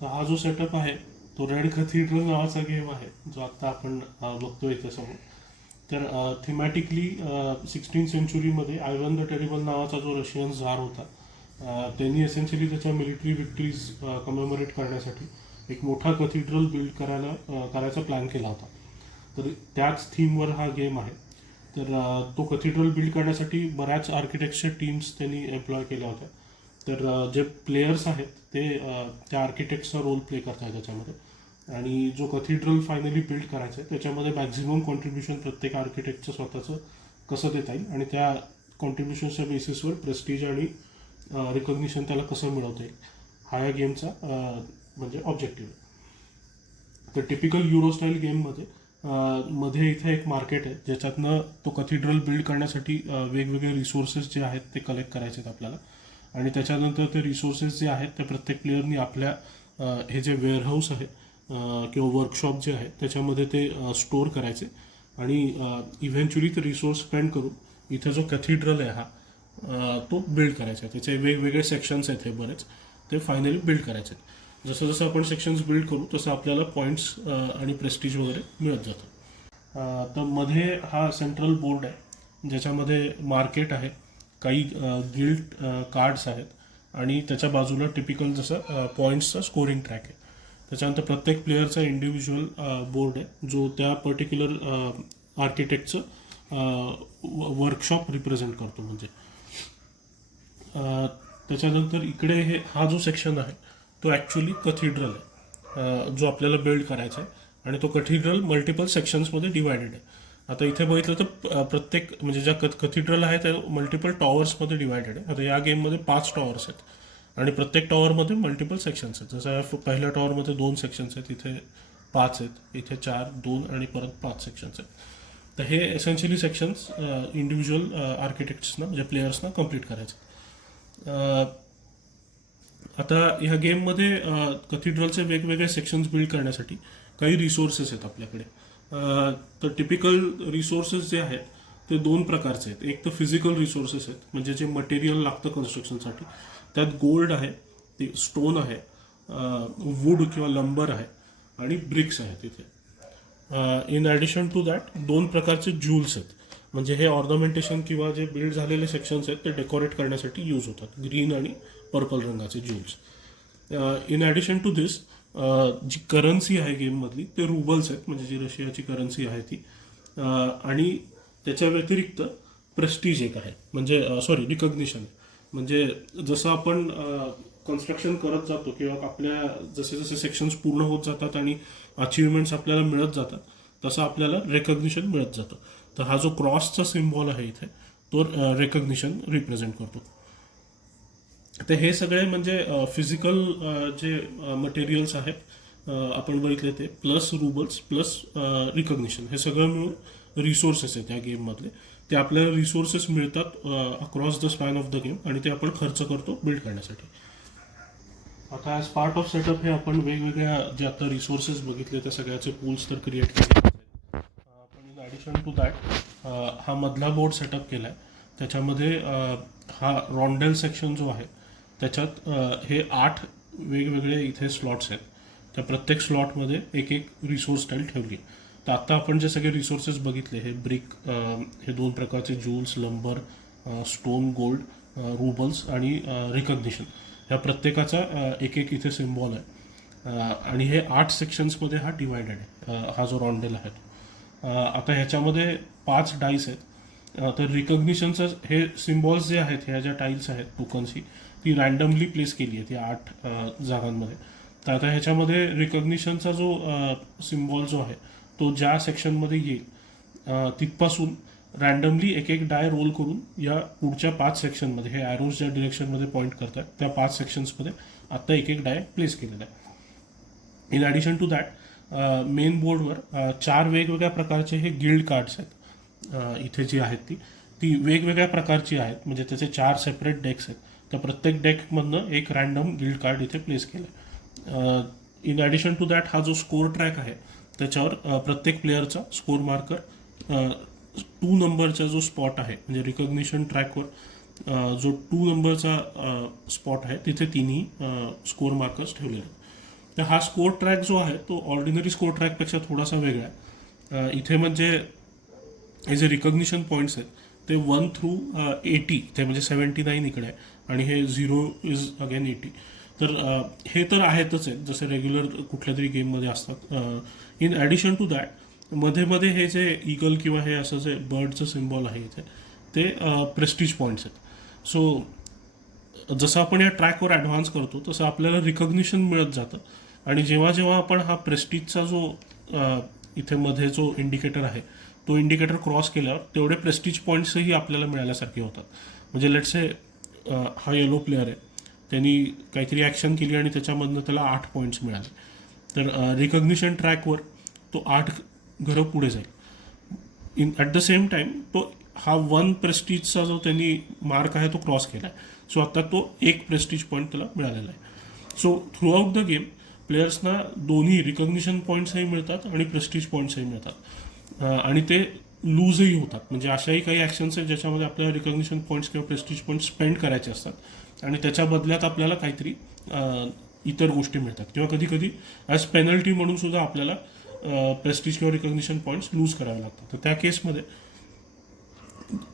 तर हा जो सेटअप आहे तो रेड कथीड्रल नावाचा गेम आहे जो आता आपण बघतोय इथे समोर. तर थिमॅटिकली 16 सेंचुरीमध्ये आयव्हन द टेरिबल नावाचा जो रशियन झार होता, त्यांनी एसेन्शियली त्याच्या मिलिटरी विक्टरीज कमेमोरेट करण्यासाठी एक मोठा कथीड्रल बिल्ड करायचा प्लॅन केला होता. तर त्याच थीमवर हा गेम आहे. तर तो कथीड्रल बिल्ड करण्यासाठी बऱ्याच आर्किटेक्चर टीम्स त्यांनी एम्प्लॉय केल्या होत्या. तर जे प्लेयर्स आहेत ते त्या आर्किटेक्टचा रोल प्ले करतात त्याच्यामध्ये. आणि जो कथीड्रल फायनली बिल्ड करायचा आहे त्याच्यामध्ये मॅक्झिमम कॉन्ट्रीब्युशन प्रत्येक आर्किटेक्टचं स्वतःचं कसं देता येईल आणि त्या कॉन्ट्रीब्युशनच्या बेसिसवर प्रेस्टिज आणि रिकॉग्निशन त्याला कसं मिळवता येईल, हा या गेमचा म्हणजे ऑब्जेक्टिव्ह आहे. तर टिपिकल युरो स्टाईल गेममध्ये मध्ये इथे एक मार्केट आहे ज्याच्यातनं तो कथीड्रल बिल्ड करण्यासाठी वेगवेगळे रिसोर्सेस जे आहेत ते कलेक्ट करायचे आहेत आपल्याला. आणि त्याच्यानंतर ते रिसोर्सेस जे आहेत ते प्रत्येक प्लेअरनी आपल्या हे जे वेअरहाऊस आहे किंवा वर्कशॉप जे आहे त्याच्यामध्ये ते स्टोअर करायचे. आणि इव्हेंच्युअली ते रिसोर्स स्पेंड करून इथे जो कॅथिड्रल आहे हा तो बिल्ड करायचा आहे. त्याचे वेगवेगळे सेक्शन्स आहेत हे बरेच, ते फायनली बिल्ड करायचे आहेत. जसं जसं आपण सेक्शन्स बिल्ड करू तसं आपल्याला पॉईंट्स आणि प्रेस्टिज वगैरे मिळत जातं. तर मध्ये हा सेंट्रल बोर्ड आहे ज्याच्यामध्ये मार्केट आहे, काही गिल्ड कार्ड्स आहेत आणि त्याच्या बाजूला टिपिकल जसं पॉईंट्सचा स्कोरिंग ट्रॅक आहे. त्याच्यानंतर प्रत्येक प्लेअरचा इंडिव्हिज्युअल बोर्ड आहे जो त्या पर्टिक्युलर आर्किटेक्टचं वर्कशॉप रिप्रेझेंट करतो. म्हणजे त्याच्यानंतर इकडे हा जो सेक्शन आहे तो ॲक्च्युली कथीड्रल आहे जो आपल्याला बिल्ड करायचा आहे. आणि तो कथीड्रल मल्टिपल सेक्शन्समध्ये डिवायडेड आहे. आता इथे बघितलं तर प्रत्येक म्हणजे ज्या कथीड्रल आहे त्या मल्टिपल टॉवर्समध्ये डिवायडेड आहे. आता या गेममध्ये 5 टॉवर्स आहेत आणि प्रत्येक टॉवरमध्ये मल्टिपल सेक्शन्स आहेत. जसं पहिल्या टॉवरमध्ये 2 सेक्शन्स आहेत, इथे 5 आहेत, इथे 4, 2 आणि परत 5 सेक्शन्स आहेत. तर हे एसेन्शियली सेक्शन्स इंडिव्हिज्युअल आर्किटेक्ट्सना म्हणजे प्लेयर्सना कम्प्लीट करायचे. आता ह्या गेममध्ये कथीड्रलचे वेगवेगळे सेक्शन्स बिल्ड करण्यासाठी काही रिसोर्सेस आहेत आपल्याकडे. तर टिपिकल रिसोर्सेस जे आहेत ते 2 प्रकारचे आहेत. एक तर फिजिकल रिसोर्सेस आहेत म्हणजे जे मटेरियल लागतं कन्स्ट्रक्शनसाठी. त्यात गोल्ड आहे, ते स्टोन आहे, वूड किंवा लंबर आहे आणि ब्रिक्स आहेत इथे. इन ॲडिशन टू दॅट 2 प्रकारचे ज्यूल्स आहेत म्हणजे हे ऑर्नामेंटेशन किंवा जे बिल्ड झालेले सेक्शन्स आहेत ते डेकोरेट करण्यासाठी यूज होतात, ग्रीन आणि पर्पल रंगाचे jewels. In addition to this जी करन्सी आहे गेममधली ते रुबल्स आहेत म्हणजे जी रशियाची करन्सी आहे ती. आणि त्याच्या व्यतिरिक्त प्रेस्टीज एक आहे म्हणजे रिकग्निशन आहे. म्हणजे जसं आपण कन्स्ट्रक्शन करत जातो किंवा आपल्या जसे जसे सेक्शन्स पूर्ण होत जातात आणि अचिव्हमेंट्स आपल्याला मिळत जातात तसं आपल्याला रेकग्निशन मिळत जातं. तर हा जो क्रॉसचा सिम्बॉल आहे इथे तो रेकग्निशन रिप्रेझेंट करतो. तर हे सगळे म्हणजे फिजिकल जे मटेरियल्स आहेत आपण बघितले ते प्लस रुबल्स प्लस रिकग्निशन हे सगळं मिळून रिसोर्सेस आहेत या गेममधले. ते आपल्याला रिसोर्सेस मिळतात across the span of the game आणि ते आपण खर्च करतो बिल्ड करण्यासाठी. आता ॲज पार्ट ऑफ सेटअप हे आपण वेगवेगळ्या जे आता रिसोर्सेस बघितले त्या सगळ्याचे पूल्स तर क्रिएट केले आहेत. पण इन ॲडिशन टू दॅट हा मधला बोर्ड सेटअप केला आहे. त्याच्यामध्ये हा रॉन्डेल सेक्शन जो आहे त्याच्यात हे 8 वेगवेगळे इथे स्लॉट्स आहेत. त्या प्रत्येक स्लॉटमध्ये एक एक रिसोर्स स्टाईल ठेवली. तर आत्ता आपण जे सगळे रिसोर्सेस बघितले हे ब्रिक, हे 2 प्रकारचे ज्यूल्स, लंबर, स्टोन, गोल्ड, रुबल्स आणि रिकग्निशन, ह्या प्रत्येकाचा एक एक इथे सिम्बॉल आहे. आणि हे 8 सेक्शन्समध्ये हा डिवायडेड आहे हा जो रॉन्डेल आहे. आता ह्याच्यामध्ये 5 डाईस आहेत. तर रिकग्निशनचं हे सिम्बॉल्स जे आहेत ह्या ज्या टाईल्स आहेत टोकन्सची ती रँडमली प्लेस केली आहे ती 8 जागांमध्ये. तर आता ह्याच्यामध्ये रिकग्निशनचा जो सिम्बॉल जो आहे तो ज्या सेक्शनमध्ये येईल तिथपासून रँडमली एक एक डाय रोल करून या पुढच्या 5 सेक्शनमध्ये हे ॲरोज ज्या डिरेक्शनमध्ये पॉईंट करतात त्या 5 सेक्शन्समध्ये आत्ता एक एक डाय प्लेस केलेला आहे. In addition to that main बोर्डवर 4 वेगवेगळ्या प्रकारचे हे गिल्ड कार्ड्स आहेत. इथे जी आहेत ती वेगवेगळ्या प्रकारची आहेत म्हणजे त्याचे 4 सेपरेट डेक्स आहेत. तर प्रत्येक डेकमधनं एक रँडम गिल्ड कार्ड इथे प्लेस केलं आहे. इन ॲडिशन टू दॅट हा जो स्कोर ट्रॅक आहे त्याच्यावर प्रत्येक प्लेअरचा स्कोर मार्कर 2 नंबरचा जो स्पॉट आहे म्हणजे रिकग्निशन ट्रॅकवर जो 2 नंबरचा स्पॉट आहे तिथे 3ही स्कोर मार्कर्स ठेवलेले आहेत. तर हा स्कोर ट्रॅक जो आहे तो ऑर्डिनरी स्कोर ट्रॅकपेक्षा थोडासा वेगळा आहे. इथे म्हणजे हे जे रिकग्निशन पॉईंट्स आहेत ते 1 through 80, ते म्हणजे 79 इकडे आहे आणि हे 0 इज अगेन 80. तर हे तर आहेतच आहेत जसे रेग्युलर कुठल्या तरी गेममध्ये असतात. इन ॲडिशन टू दॅट मध्ये मध्ये हे जे ईगल किंवा हे असं जे बर्डचं सिम्बॉल आहे इथे ते प्रेस्टिज पॉईंट्स आहेत. सो जसं आपण या ट्रॅकवर ॲडव्हान्स करतो तसं आपल्याला रिकग्निशन मिळत जातं आणि जेव्हा जेव्हा आपण हा प्रेस्टिजचा जो इथे मध्ये जो इंडिकेटर आहे तो इंडिकेटर क्रॉस केल्यावर तेवढे प्रेस्टिज पॉईंट्सही आपल्याला मिळाल्यासारखे होतात. म्हणजे लेट्स से हा येलो प्लेअर आहे, त्यांनी काहीतरी ॲक्शन केली आणि त्याच्यामधनं त्याला 8 पॉईंट्स मिळाले, तर रिकग्निशन ट्रॅकवर तो 8 घरं पुढे जाईल. ॲट द सेम टाईम तो हा 1 प्रेस्टिजचा जो त्यांनी मार्क आहे तो क्रॉस केला आहे. सो आता तो 1 प्रेस्टिज पॉईंट त्याला मिळालेला आहे. So throughout the game प्लेयर्सना दोन्ही रिकग्निशन पॉईंट्सही मिळतात आणि प्रेस्टिज पॉईंट्सही मिळतात. आणि ते लूजही होतात. म्हणजे अशाही काही ॲक्शन्स आहेत ज्याच्यामध्ये आपल्याला रिकग्निशन पॉईंट्स किंवा प्रेस्टिज पॉईंट्स स्पेंड करायचे असतात आणि त्याच्या बदल्यात आपल्याला काहीतरी इतर गोष्टी मिळतात किंवा कधी कधी ॲज पेनल्टी म्हणून सुद्धा आपल्याला प्रेस्टिज किंवा रिकग्निशन पॉईंट्स लूज करावे लागतात. तर त्या केसमध्ये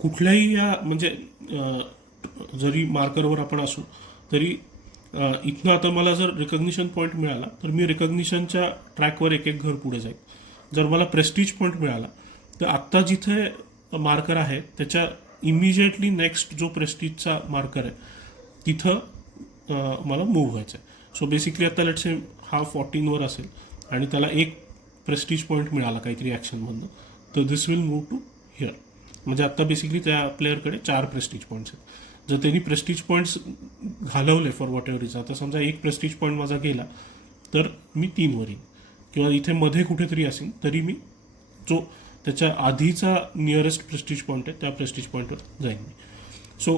कुठल्याही या म्हणजे जरी मार्करवर आपण असू तरी इथनं आता मला जर रिकग्निशन पॉईंट मिळाला तर मी रिकग्निशनच्या ट्रॅकवर एक एक घर पुढे जाईल. जर मला प्रेस्टिज पॉईंट मिळाला तर आत्ता जिथे मार्कर आहे त्याच्या इमिजिएटली नेक्स्ट जो प्रेस्टिजचा मार्कर आहे तिथं मला मूव्ह व्हायचं आहे. सो बेसिकली आता लेट्स से हा 14वर असेल आणि त्याला एक प्रेस्टिज पॉईंट मिळाला काहीतरी ॲक्शनमधनं, तर दिस विल मूव्ह टू हिअर. म्हणजे आत्ता बेसिकली त्या प्लेअरकडे 4 प्रेस्टिज पॉईंट्स आहेत. जर त्यांनी प्रेस्टिज पॉईंट्स घालवले फॉर वॉट एव्हर इज, आता समजा एक प्रेस्टिज पॉईंट माझा गेला तर मी 3वर येईन किंवा इथे मध्ये कुठेतरी असेल तरी मी जो त्याच्या आधीचा नियरेस्ट प्रेस्टिज पॉईंट आहे त्या प्रेस्टिज पॉईंटवर जाईन मी. सो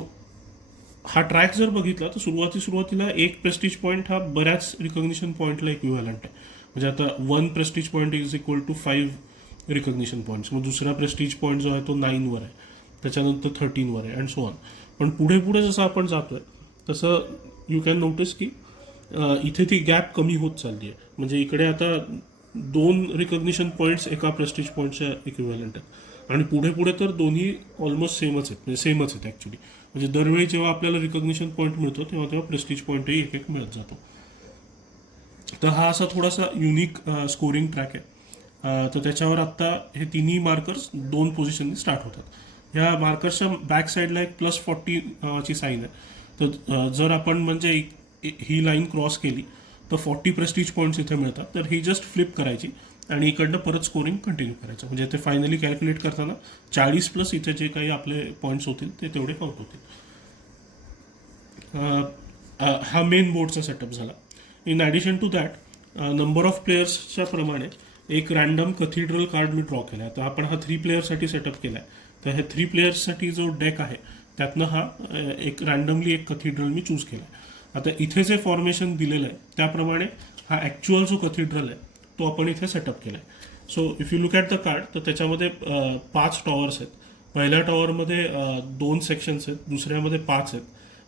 हा ट्रॅक जर बघितला तर सुरुवातीला एक प्रेस्टिज पॉईंट हा बऱ्याच रिकग्निशन पॉईंटला इक्विव्हॅलंट आहे. म्हणजे आता 1 prestige point is equal to 5 recognition points. मग दुसरा प्रेस्टिज पॉईंट जो आहे तो 9वर आहे, त्याच्यानंतर 13वर आहे अँड सो ऑन. पण पुढे पुढे जसं आपण जातोय तसं यू कॅन नोटीस की इथे ती गॅप कमी होत चालली आहे. म्हणजे इकडे आता 2 रिकग्निशन पॉईंट्स एका प्रेस्टिज पॉईंटच्या इक्विव्हॅलंट आहेत आणि पुढे पुढे तर दोन्ही ऑलमोस्ट सेमच आहेत. म्हणजे सेमच आहेत ॲक्च्युली. म्हणजे दरवेळी जेव्हा आपल्याला रिकग्निशन पॉईंट मिळतो तेव्हा तेव्हा प्रेस्टिज पॉईंटही एक एक मिळत जातो. तर हा असा थोडासा युनिक स्कोरिंग ट्रॅक आहे. तर त्याच्यावर आत्ता हे तिन्ही मार्कर्स 2 पोझिशननी स्टार्ट होतात. ह्या मार्कर्सच्या बॅक साईडला एक +40 ची साईन आहे. तर जर आपण म्हणजे ही लाईन क्रॉस केली तर 40 प्रेस्टिज पॉईंट्स इथे मिळतात. तर ही जस्ट फ्लिप करायची आणि इकडनं परत स्कोरिंग कंटिन्यू करायचं. म्हणजे ते फायनली कॅल्क्युलेट करताना 40 प्लस इथे जे काही आपले पॉईंट्स होतील ते तेवढे काउंट होतील. हा मेन बोर्डचा सेटअप झाला. In addition to that number of प्लेयर्सच्या प्रमाणे एक रॅन्डम कथिड्रल कार्ड मी ड्रॉ केला आहे. तर आपण हा 3 प्लेयर्ससाठी सेटअप केला आहे. तर हे 3 प्लेयर्ससाठी जो डेक आहे त्यातनं हा एक रॅन्डमली एक कथिड्रल मी चूज केला आहे. आता इथे जे फॉर्मेशन दिलेलं आहे त्याप्रमाणे हा ॲक्च्युअल जो कथिड्रल आहे तो आपण इथे सेटअप केला आहे. So if you look at the card तर त्याच्यामध्ये 5 टॉवर्स आहेत. पहिल्या टॉवरमध्ये 2 सेक्शन्स आहेत, दुसऱ्यामध्ये 5 आहेत,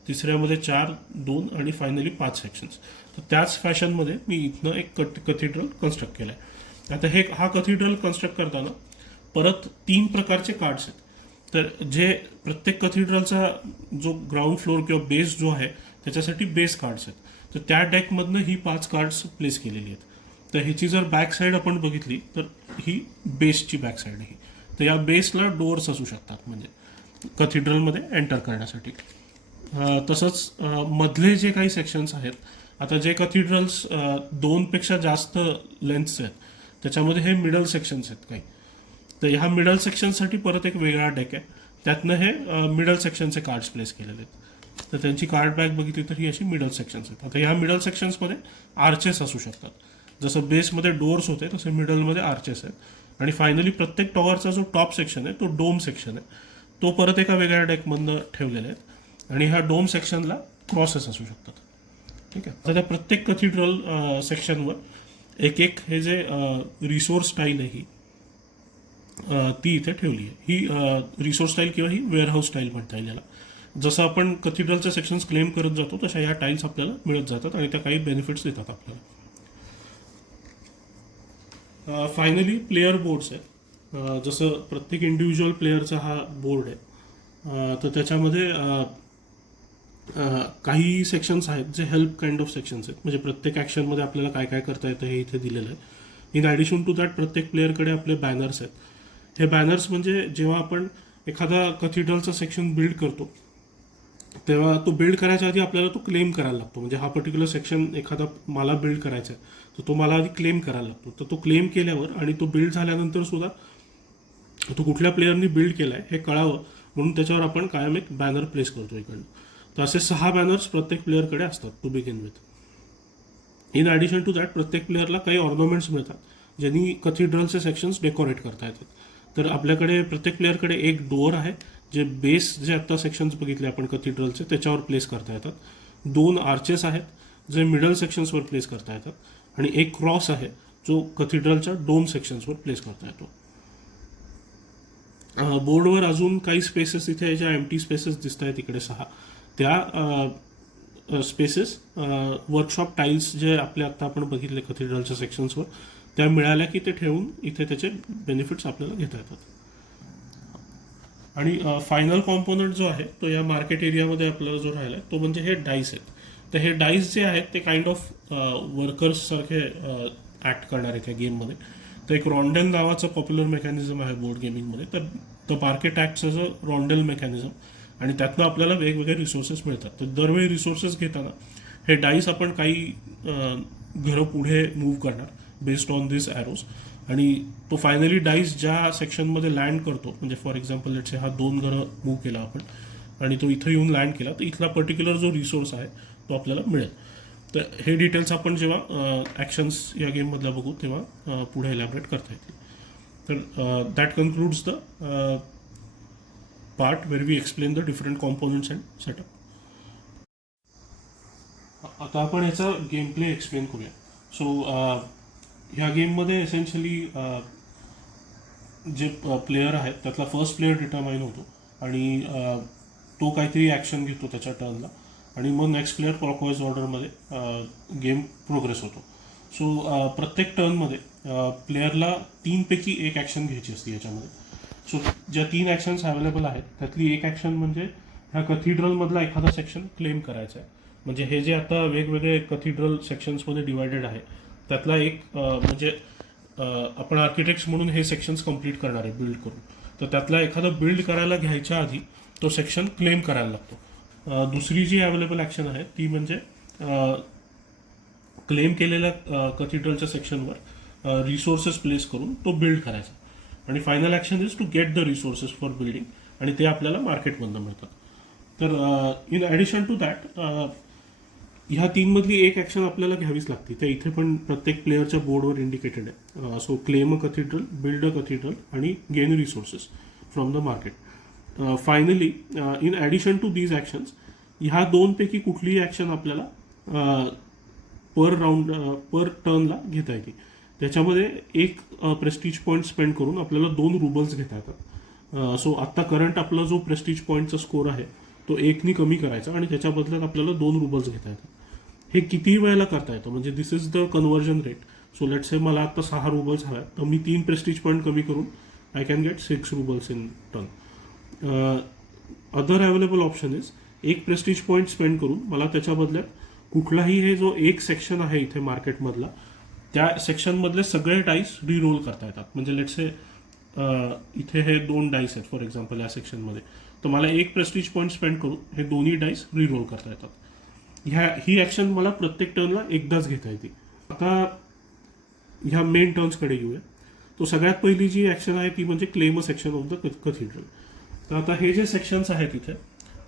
तिसऱ्यामध्ये 4, 2 आणि फायनली 5 सेक्शन्स. तर त्याच फॅशनमध्ये मी इथनं एक कथिड्रल कन्स्ट्रक्ट केला आहे. आता हा कथिड्रल कन्स्ट्रक्ट करताना परत 3 प्रकारचे कार्ड्स आहेत. तर जे प्रत्येक कथिड्रलचा जो ग्राउंड फ्लोअर किंवा बेस जो आहे त्याच्यासाठी बेस कार्ड्स आहेत. तर त्या डेकमधनं ही 5 कार्ड्स प्लेस केलेली आहेत. तर ह्याची जर बॅक साईड आपण बघितली तर ही बेसची बॅक साईड आहे. तर या बेसला डोअर्स असू शकतात म्हणजे कथिड्रलमध्ये एंटर करण्यासाठी. तसंच मधले जे काही सेक्शन्स आहेत, आता जे कथिड्रल्स 2पेक्षा जास्त लेंथचे आहेत त्याच्यामध्ये हे मिडल सेक्शन्स आहेत काही. तर ह्या मिडल सेक्शनसाठी परत एक वेगळा डेक आहे, त्यातनं हे मिडल सेक्शनचे कार्ड्स प्लेस केलेले आहेत. तर त्यांची कार्ड बॅक बघितली तर ही अशी मिडल सेक्शन्स आहेत. आता ह्या मिडल सेक्शन्समध्ये आर्चेस असू शकतात. जसं बेसमध्ये डोअर्स होते तसे मिडलमध्ये आर्चेस आहेत. आणि फायनली प्रत्येक टॉवरचा जो टॉप सेक्शन आहे तो डोम सेक्शन आहे, तो परत एका वेगळ्या डेकमधनं ठेवलेला आहे. आणि ह्या डोम सेक्शनला क्रॉसेस असू शकतात. ठीक आहे. तर त्या प्रत्येक कथिड्रल सेक्शनवर एक एक हे जे रिसोर्स स्टाईल आहे ही ती इथे ठेवली आहे. ही रिसोर्स स्टाईल किंवा ही वेअरहाऊस स्टाईल म्हणता येईल याला. जसं आपण कथिड्रलचे सेक्शन्स क्लेम करत जातो तशा ह्या टाईल्स आपल्याला मिळत जातात आणि त्या काही बेनिफिट्स देतात आपल्याला. फायनली प्लेयर बोर्ड्स आहेत. जसं प्रत्येक इंडिव्हिज्युअल प्लेअरचा हा बोर्ड आहे. तर त्याच्यामध्ये काही सेक्शन्स आहेत जे हेल्प काइंड ऑफ सेक्शन्स आहेत. म्हणजे प्रत्येक ॲक्शनमध्ये आपल्याला काय काय करता येतं हे इथे दिलेलं आहे. इन ॲडिशन टू दॅट प्रत्येक प्लेअरकडे आपले बॅनर्स आहेत. हे बॅनर्स म्हणजे जेव्हा आपण एखादा कथिड्रलचा सेक्शन बिल्ड करतो तेव्हा तो बिल्ड करायच्या आधी आपल्याला तो क्लेम करायला लागतो. म्हणजे हा पर्टिक्युलर सेक्शन एखादा मला बिल्ड करायचा आहे तर तो मला आधी क्लेम करायला लागतो. तर तो क्लेम केल्यावर आणि तो बिल्ड झाल्यानंतर सुद्धा तो कुठल्या प्लेअरनी बिल्ड केला आहे हे कळावं म्हणून त्याच्यावर आपण कायम एक बॅनर प्लेस करतो इकडनं. तर असे 6 बॅनर्स प्रत्येक प्लेअरकडे असतात to begin with. In addition to that प्रत्येक प्लेअरला काही ऑर्नामेंट्स मिळतात ज्यांनी कथिड्रलचे सेक्शन्स डेकोरेट करता येतात. तर आपल्याकडे प्रत्येक प्लेअरकडे एक डोअर आहे जे बेस जे आत्ता सेक्शन्स बघितले आपण कथिड्रलचे त्याच्यावर प्लेस करता येतात. 2 आर्चेस आहेत जे मिडल सेक्शन्सवर प्लेस करता येतात आणि एक क्रॉस आहे जो कथिड्रलच्या 2 सेक्शन्सवर प्लेस करता येतो. बोर्डवर अजून काही स्पेसेस इथे ज्या एम्प्टी स्पेसेस दिसत आहेत इकडे 6 त्या स्पेसेस वर्कशॉप टाईल्स जे आपले आत्ता आपण बघितले कथिड्रलच्या सेक्शन्सवर त्या मिळाल्या की ते ठेवून इथे त्याचे बेनिफिट्स आपल्याला घेता येतात. आणि फायनल कॉम्पोनंट जो आहे तो या मार्केट एरियामध्ये आपल्याला जो राहिला तो म्हणजे हे डाईस आहेत. तर हे डाईस जे आहेत ते काइंड ऑफ वर्कर्स सारखे ॲक्ट करणार आहेत या गेममध्ये. तर एक रॉन्डेल नावाचं पॉप्युलर मेकॅनिझम आहे बोर्ड गेमिंगमध्ये. तर the market acts as a rondel mechanism आणि त्यातनं आपल्याला वेगवेगळे रिसोर्सेस मिळतात. तर दरवेळी रिसोर्सेस घेताना हे डाईस आपण काही घरं पुढे मूव्ह करणार बेस्ड ऑन दिस ॲरोज आणि तो फायनली डाईस ज्या सेक्शनमध्ये लँड करतो म्हणजे फॉर एक्झाम्पल लेट्स हा 2 घरं मूव्ह केला आपण आणि तो इथं येऊन लँड केला तर इथला पर्टिक्युलर जो रिसोर्स आहे तो आपल्याला मिळेल. तर हे डिटेल्स आपण जेव्हा ॲक्शन्स या गेममधला बघू तेव्हा पुढे एलॅबरेट करता येतील. तर that concludes the part where we explain the different components and setup. आता आपण याचा गेम प्ले एक्सप्लेन करूया. सो ह्या गेममध्ये एसेन्शियली जे प्लेयर आहेत त्यातला फर्स्ट प्लेयर डिटरमाइन होतो आणि तो काहीतरी ॲक्शन घेतो त्याच्या टर्नला आणि मग नेक्स्ट प्लेयर क्लॉकवाईज ऑर्डरमध्ये गेम प्रोग्रेस होतो. सो प्रत्येक टर्नमध्ये प्लेयरला 3 पैकी एक ॲक्शन घ्यायची असते याच्यामध्ये. सो ज्या 3 ॲक्शन्स अवेलेबल आहेत त्यातली एक ॲक्शन म्हणजे ह्या कथिड्रलमधला एखादा सेक्शन क्लेम करायचा आहे. म्हणजे हे जे आता वेगवेगळे कथिड्रल सेक्शन्समध्ये डिवायडेड आहे त्यातला एक म्हणजे आपण आर्किटेक्ट्स म्हणून हे सेक्शन्स कंप्लीट करणार आहे बिल्ड करून. तर त्यातला एखादा बिल्ड करायला घ्यायच्या आधी तो सेक्शन क्लेम करायला लागतो. दुसरी जी अवेलेबल ॲक्शन आहे ती म्हणजे क्लेम केलेल्या कथिड्रलच्या सेक्शनवर रिसोर्सेस प्लेस करून तो बिल्ड करायचा. आणि final action is to get the resources for building आणि ते आपल्याला मार्केटमधनं मिळतात. तर इन ॲडिशन टू दॅट ह्या 3 मधली एक ॲक्शन आपल्याला घ्यावीच लागते. ते इथे पण प्रत्येक प्लेअरच्या बोर्डवर इंडिकेटेड आहे. So claim a cathedral, build a cathedral आणि gain resources from the market. Finally in addition to these actions ह्या 2 पैकी कुठलीही ॲक्शन आपल्याला पर टर्नला घेता येते. त्याच्यामध्ये एक प्रेस्टीज पॉईंट स्पेंड करून आपल्याला 2 रुबल्स घेता येतात. सो आत्ता करंट आपला जो प्रेस्टीज पॉईंटचा स्कोर आहे तो 1नी कमी करायचा आणि त्याच्या बदल्यात आपल्याला 2 रुबल्स घेता येतात. हे किती वेळेला करता येतं म्हणजे this is the conversion rate. So let's say मला आता 6 रुबल्स हव्या तर मी 3 प्रेस्टीज पॉईंट कमी करून I can get 6 roubles in turn. Other available option is एक प्रेस्टीज पॉईंट स्पेंड करून मला त्याच्या बदल्यात कुठलाही हे जो एक सेक्शन आहे इथे मार्केटमधला त्या सेक्शनमधले सगळे डाईस रिरोल करता येतात. म्हणजे लेट्स से इथे हे 2 डाईस आहेत फॉर एक्झाम्पल या सेक्शनमध्ये तर मला एक प्रेस्टीज पॉईंट स्पेंड करून हे दोन्ही डाईस रिरोल करता येतात. ही ॲक्शन मला प्रत्येक टर्नला एकदाच घेता येते. आता ह्या मेन टर्न्सकडे येऊया. तो सगळ्यात पहिली जी ॲक्शन आहे ती म्हणजे claim a section of the कथिड्रल. तर आता हे जे सेक्शन्स आहेत इथे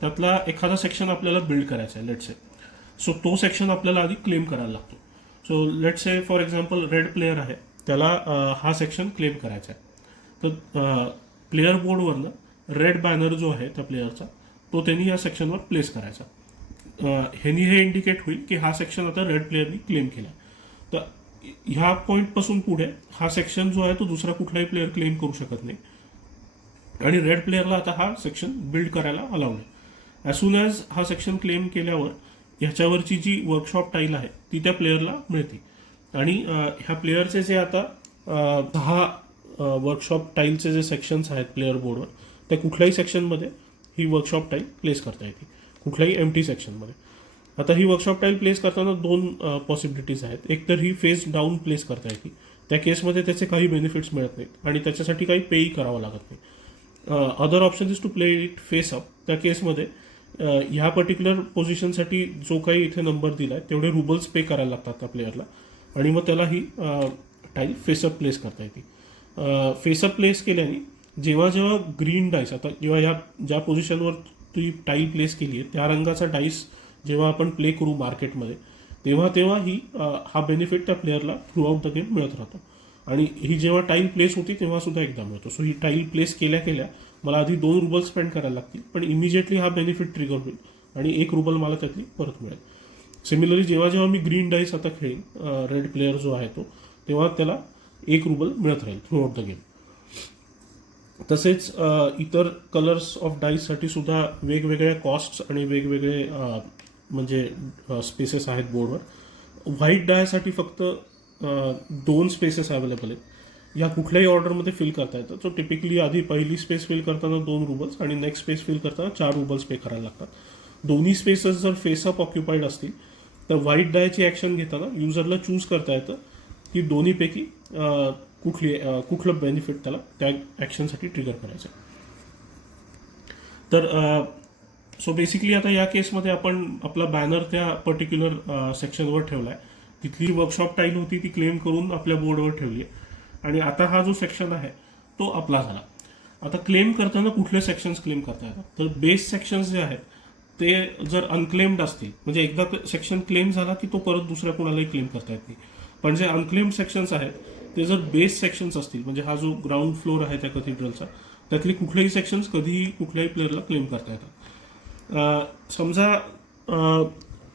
त्यातला एखादा सेक्शन आपल्याला बिल्ड करायचा आहे लेट्स से. सो तो सेक्शन आपल्याला आधी क्लेम करायला लागतो. So let's say for example red player आहे त्याला हा सेक्शन क्लेम करायचा आहे. तर प्लेयर बोर्डवरनं रेड बॅनर जो आहे त्या प्लेयरचा तो त्यांनी या सेक्शनवर प्लेस करायचा. ह्यानी हे इंडिकेट होईल की हा सेक्शन आता रेड प्लेयरनी क्लेम केला. तर ह्या पॉईंटपासून पुढे हा सेक्शन जो आहे तो दुसरा कुठलाही प्लेयर क्लेम करू शकत नाही आणि रेड प्लेयरला आता हा सेक्शन बिल्ड करायला अलाउड आहे. ॲज सून ॲज हा सेक्शन क्लेम केल्यावर ह्याच्यावरची जी वर्कशॉप टाईल आहे ती त्या प्लेयरला मिळते आणि ह्या प्लेयरचे जे आता दहा वर्कशॉप टाईलचे जे सेक्शन्स आहेत प्लेअर बोर्डवर, त्या कुठल्याही सेक्शनमध्ये ही वर्कशॉप टाईल प्लेस करता येते, कुठल्याही एम्प्टी सेक्शनमध्ये. आता ही वर्कशॉप टाईल प्लेस करताना दोन पॉसिबिलिटीज आहेत. एक तर ही फेस डाऊन प्लेस करता येते, त्या केसमध्ये त्याचे काही बेनिफिट्स मिळत नाहीत आणि त्याच्यासाठी काही पेही करावं लागत नाही. Other option is to play it face up. त्या केसमध्ये ह्या पर्टिक्युलर पोझिशनसाठी जो काही इथे नंबर दिला आहे तेवढे रुबल्स पे करायला लागतात त्या प्लेअरला आणि मग त्याला ही टाईल फेसअप प्लेस करता येते. फेसअप प्लेस केल्याने जेव्हा जेव्हा ग्रीन डाईस, आता जेव्हा ह्या ज्या पोझिशनवर ती टाईल प्लेस केली आहे त्या रंगाचा डाईस जेव्हा आपण प्ले करू मार्केटमध्ये, तेव्हा तेव्हा ही हा बेनिफिट त्या प्लेअरला थ्रू आउट द गेम मिळत राहतो. आणि ही जेव्हा टाईल प्लेस होती तेव्हा सुद्धा एकदा मिळतो. सो ही टाईल प्लेस केल्या केल्या मला आधी 2 रुबल स्पेंड करायला लागतील, पण इमिजिएटली हा बेनिफिट ट्रिगर होईल आणि 1 रुबल मला त्यातली परत मिळेल. सिमिलरली जेव्हा जेव्हा मी ग्रीन डाईस आता खेळेन, रेड प्लेअर जो आहे तो, तेव्हा त्याला 1 रुबल मिळत राहील थ्रू आउट द गेम. तसेच इतर कलर्स ऑफ डाईससाठी सुद्धा वेगवेगळ्या कॉस्ट्स आणि वेगवेगळे म्हणजे स्पेसेस आहेत बोर्डवर. व्हाईट डायसाठी फक्त 2 स्पेसेस अवेलेबल आहेत. या कुठल्याही ऑर्डरमध्ये फिल करता येतं. सो टिपिकली आधी पहिली स्पेस फिल करताना 2 रुबल्स आणि नेक्स्ट स्पेस फिल करताना 4 रुबल्स पे करायला लागतात. दोन्ही स्पेसेस जर फेसअप ऑक्युपाईड असतील तर व्हाईट डायची ॲक्शन घेताना युजरला चूज करता येतं की दोन्हीपैकी कुठलं बेनिफिट त्याला त्या ॲक्शनसाठी ट्रिगर करायचं. तर सो बेसिकली आता या केसमध्ये आपण आपला बॅनर त्या पर्टिक्युलर सेक्शनवर ठेवला आहे. तिथली वर्कशॉप टाईल होती ती क्लेम करून आपल्या बोर्डवर ठेवली आहे आणि आता हा जो सेक्शन आहे तो आपला झाला. आता क्लेम करताना कुठले सेक्शन्स क्लेम करता येतात, तर बेस सेक्शन्स जे आहेत ते जर अनक्लेम्ड असतील, म्हणजे एकदा सेक्शन क्लेम झाला की तो परत दुसऱ्या कोणालाही क्लेम करता येत नाही. पण जे अनक्लेम्ड सेक्शन्स आहेत ते जर बेस सेक्शन्स असतील, म्हणजे हा जो ग्राउंड फ्लोर आहे त्या कथिड्रलचा, त्यातले कुठलेही सेक्शन्स कधीही कुठल्याही प्लेअरला क्लेम करता येतात. समजा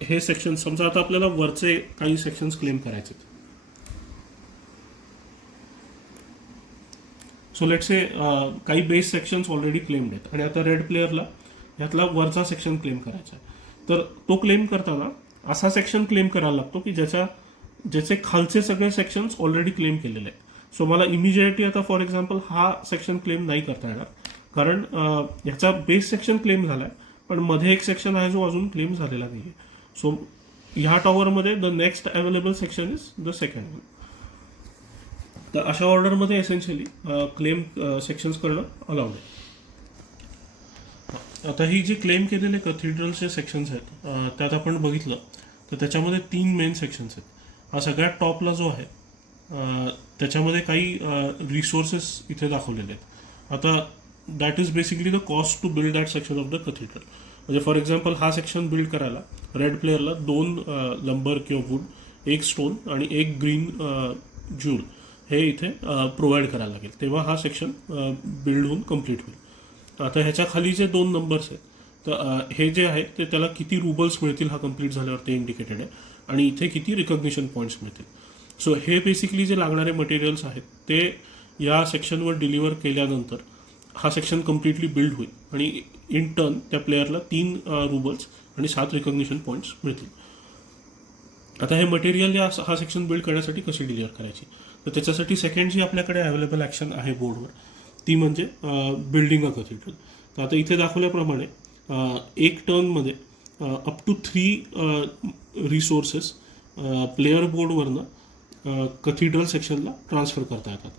हे सेक्शन, समजा आता आपल्याला वरचे काही सेक्शन्स क्लेम करायचे. सो लेट्स से काही बेस सेक्शन्स ऑलरेडी क्लेम्ड आहेत आणि आता रेड प्लेअरला ह्यातला वरचा सेक्शन क्लेम करायचा आहे. तर तो क्लेम करताना असा सेक्शन क्लेम करायला लागतो की ज्याचे खालचे सगळे सेक्शन्स ऑलरेडी क्लेम केलेले आहेत. सो मला इमिजिएटली आता फॉर एक्झाम्पल हा सेक्शन क्लेम नाही करता येणार, कारण ह्याचा बेस सेक्शन क्लेम झाला आहे पण मध्ये एक सेक्शन आहे जो अजून क्लेम झालेला नाही आहे. सो ह्या टॉवरमध्ये the next available section is the second one. तर अशा ऑर्डरमध्ये एसेन्शियली क्लेम सेक्शन्स करणं अलाउड आहे. आता ही जी क्लेम केलेले कथिड्रलचे सेक्शन्स आहेत त्यात आपण बघितलं तर त्याच्यामध्ये 3 मेन सेक्शन्स आहेत. हा सगळ्यात टॉपला जो आहे त्याच्यामध्ये काही रिसोर्सेस इथे दाखवलेले आहेत. आता that is basically the cost to build that section of the cathedral. म्हणजे फॉर एक्झाम्पल हा सेक्शन बिल्ड करायला रेड प्लेअरला 2 लंबर किंवा वूड, 1 स्टोन आणि 1 ग्रीन ज्यूल हे इथे प्रोव्हाइड करायला लागेल, तेव्हा हा सेक्शन बिल्ड होऊन कम्प्लीट होईल. आता ह्याच्या खाली जे 2 नंबर्स आहेत तर हे जे आहे ते त्याला किती रुबल्स मिळतील हा कम्प्लीट झाल्यावर ते इंडिकेटेड आहे आणि इथे किती रिकग्निशन पॉईंट्स मिळतील. सो हे बेसिकली जे लागणारे मटेरियल्स आहेत ते या सेक्शनवर डिलिव्हर केल्यानंतर हा सेक्शन कम्प्लिटली बिल्ड होईल आणि इन टर्न त्या प्लेअरला 3 रुबल्स आणि 7 रिकग्निशन पॉईंट्स मिळतील. आता हे मटेरियल या हा सेक्शन बिल्ड करण्यासाठी कशी डिलिव्हर करायची, तर त्याच्यासाठी सेकंड जी आपल्याकडे अवेलेबल ॲक्शन आहे बोर्डवर ती म्हणजे बिल्डिंग अ कथिड्रल. तर आता इथे दाखवल्याप्रमाणे 1 टर्नमध्ये अप टू 3 रिसोर्सेस प्लेअर बोर्डवरनं कथिड्रल सेक्शनला ट्रान्सफर करता येतात.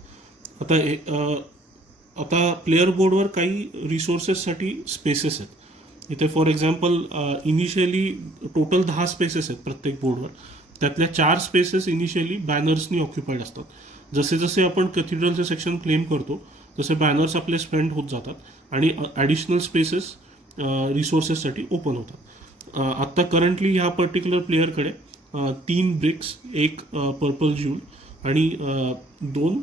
आता प्लेअर बोर्डवर काही रिसोर्सेससाठी स्पेसेस आहेत. इथे for example initially total 10 spaces आहेत प्रत्येक बोर्डवर. त्यातल्या 4 स्पेसेस इनिशियली बॅनर्सनी ऑक्युपाईड असतात. जसे जसे आपण कथिड्रलचे सेक्शन क्लेम करतो तसे बॅनर्स आपले स्पेंड होत जातात आणि ॲडिशनल स्पेसेस रिसोर्सेससाठी ओपन होतात. आत्ता करंटली ह्या पर्टिक्युलर प्लेअरकडे 3 ब्रिक्स, 1 पर्पल ज्यूल आणि 2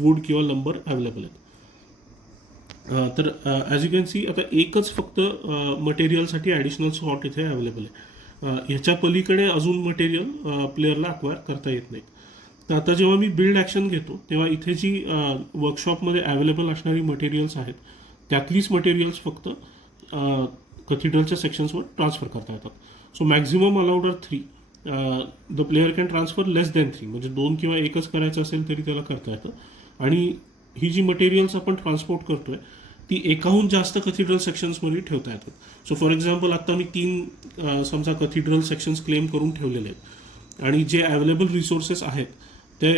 वूड किंवा लंबर अवेलेबल आहेत. तर ॲज यू कॅन सी आता एकच फक्त मटेरियलसाठी ॲडिशनल स्लॉट इथे अवेलेबल आहे. ह्याच्या पलीकडे अजून मटेरियल प्लेअरला अक्वायर करता येत नाहीत. तर आता जेव्हा मी बिल्ड ॲक्शन घेतो तेव्हा इथे जी वर्कशॉपमध्ये अवेलेबल असणारी मटेरियल्स आहेत त्यातलीच मटेरियल्स फक्त कथिड्रलच्या सेक्शन्सवर ट्रान्सफर करता येतात. So maximum allowed are 3 the player can transfer less than 3, म्हणजे 2 किंवा 1च करायचं असेल तरी त्याला करता येतं. आणि ही जी मटेरियल्स आपण ट्रान्सपोर्ट करतोय ती एकाहून जास्त कथिड्रल सेक्शन्समध्ये ठेवता येतात. सो फॉर एक्झाम्पल आता मी 3 समजा कथिड्रल सेक्शन्स क्लेम करून ठेवलेले आहेत आणि जे अवेलेबल रिसोर्सेस आहेत ते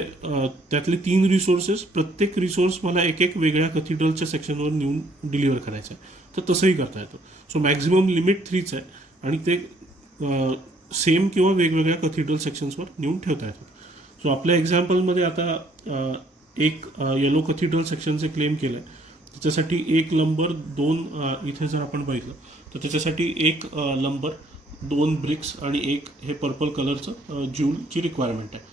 त्यातले 3 रिसोर्सेस, प्रत्येक रिसोर्स मला एक वेगळ्या कथिड्रलच्या सेक्शनवर नेऊन डिलिव्हर करायचं आहे, तर तसंही करता येतं. सो मॅक्झिमम लिमिट 3च आहे आणि ते सेम किंवा वेगवेगळ्या कथिड्रल सेक्शन्सवर नेऊन ठेवता येतात. सो आपल्या एक्झाम्पलमध्ये आता एक येलो कथिड्रल सेक्शनचे क्लेम केलं आहे, त्याच्यासाठी 1 लंबर 2 इथे जर आपण बघितलं तर त्याच्यासाठी 1 लंबर 2 ब्रिक्स आणि 1 हे पर्पल कलरचं ज्यूलची रिक्वायरमेंट आहे.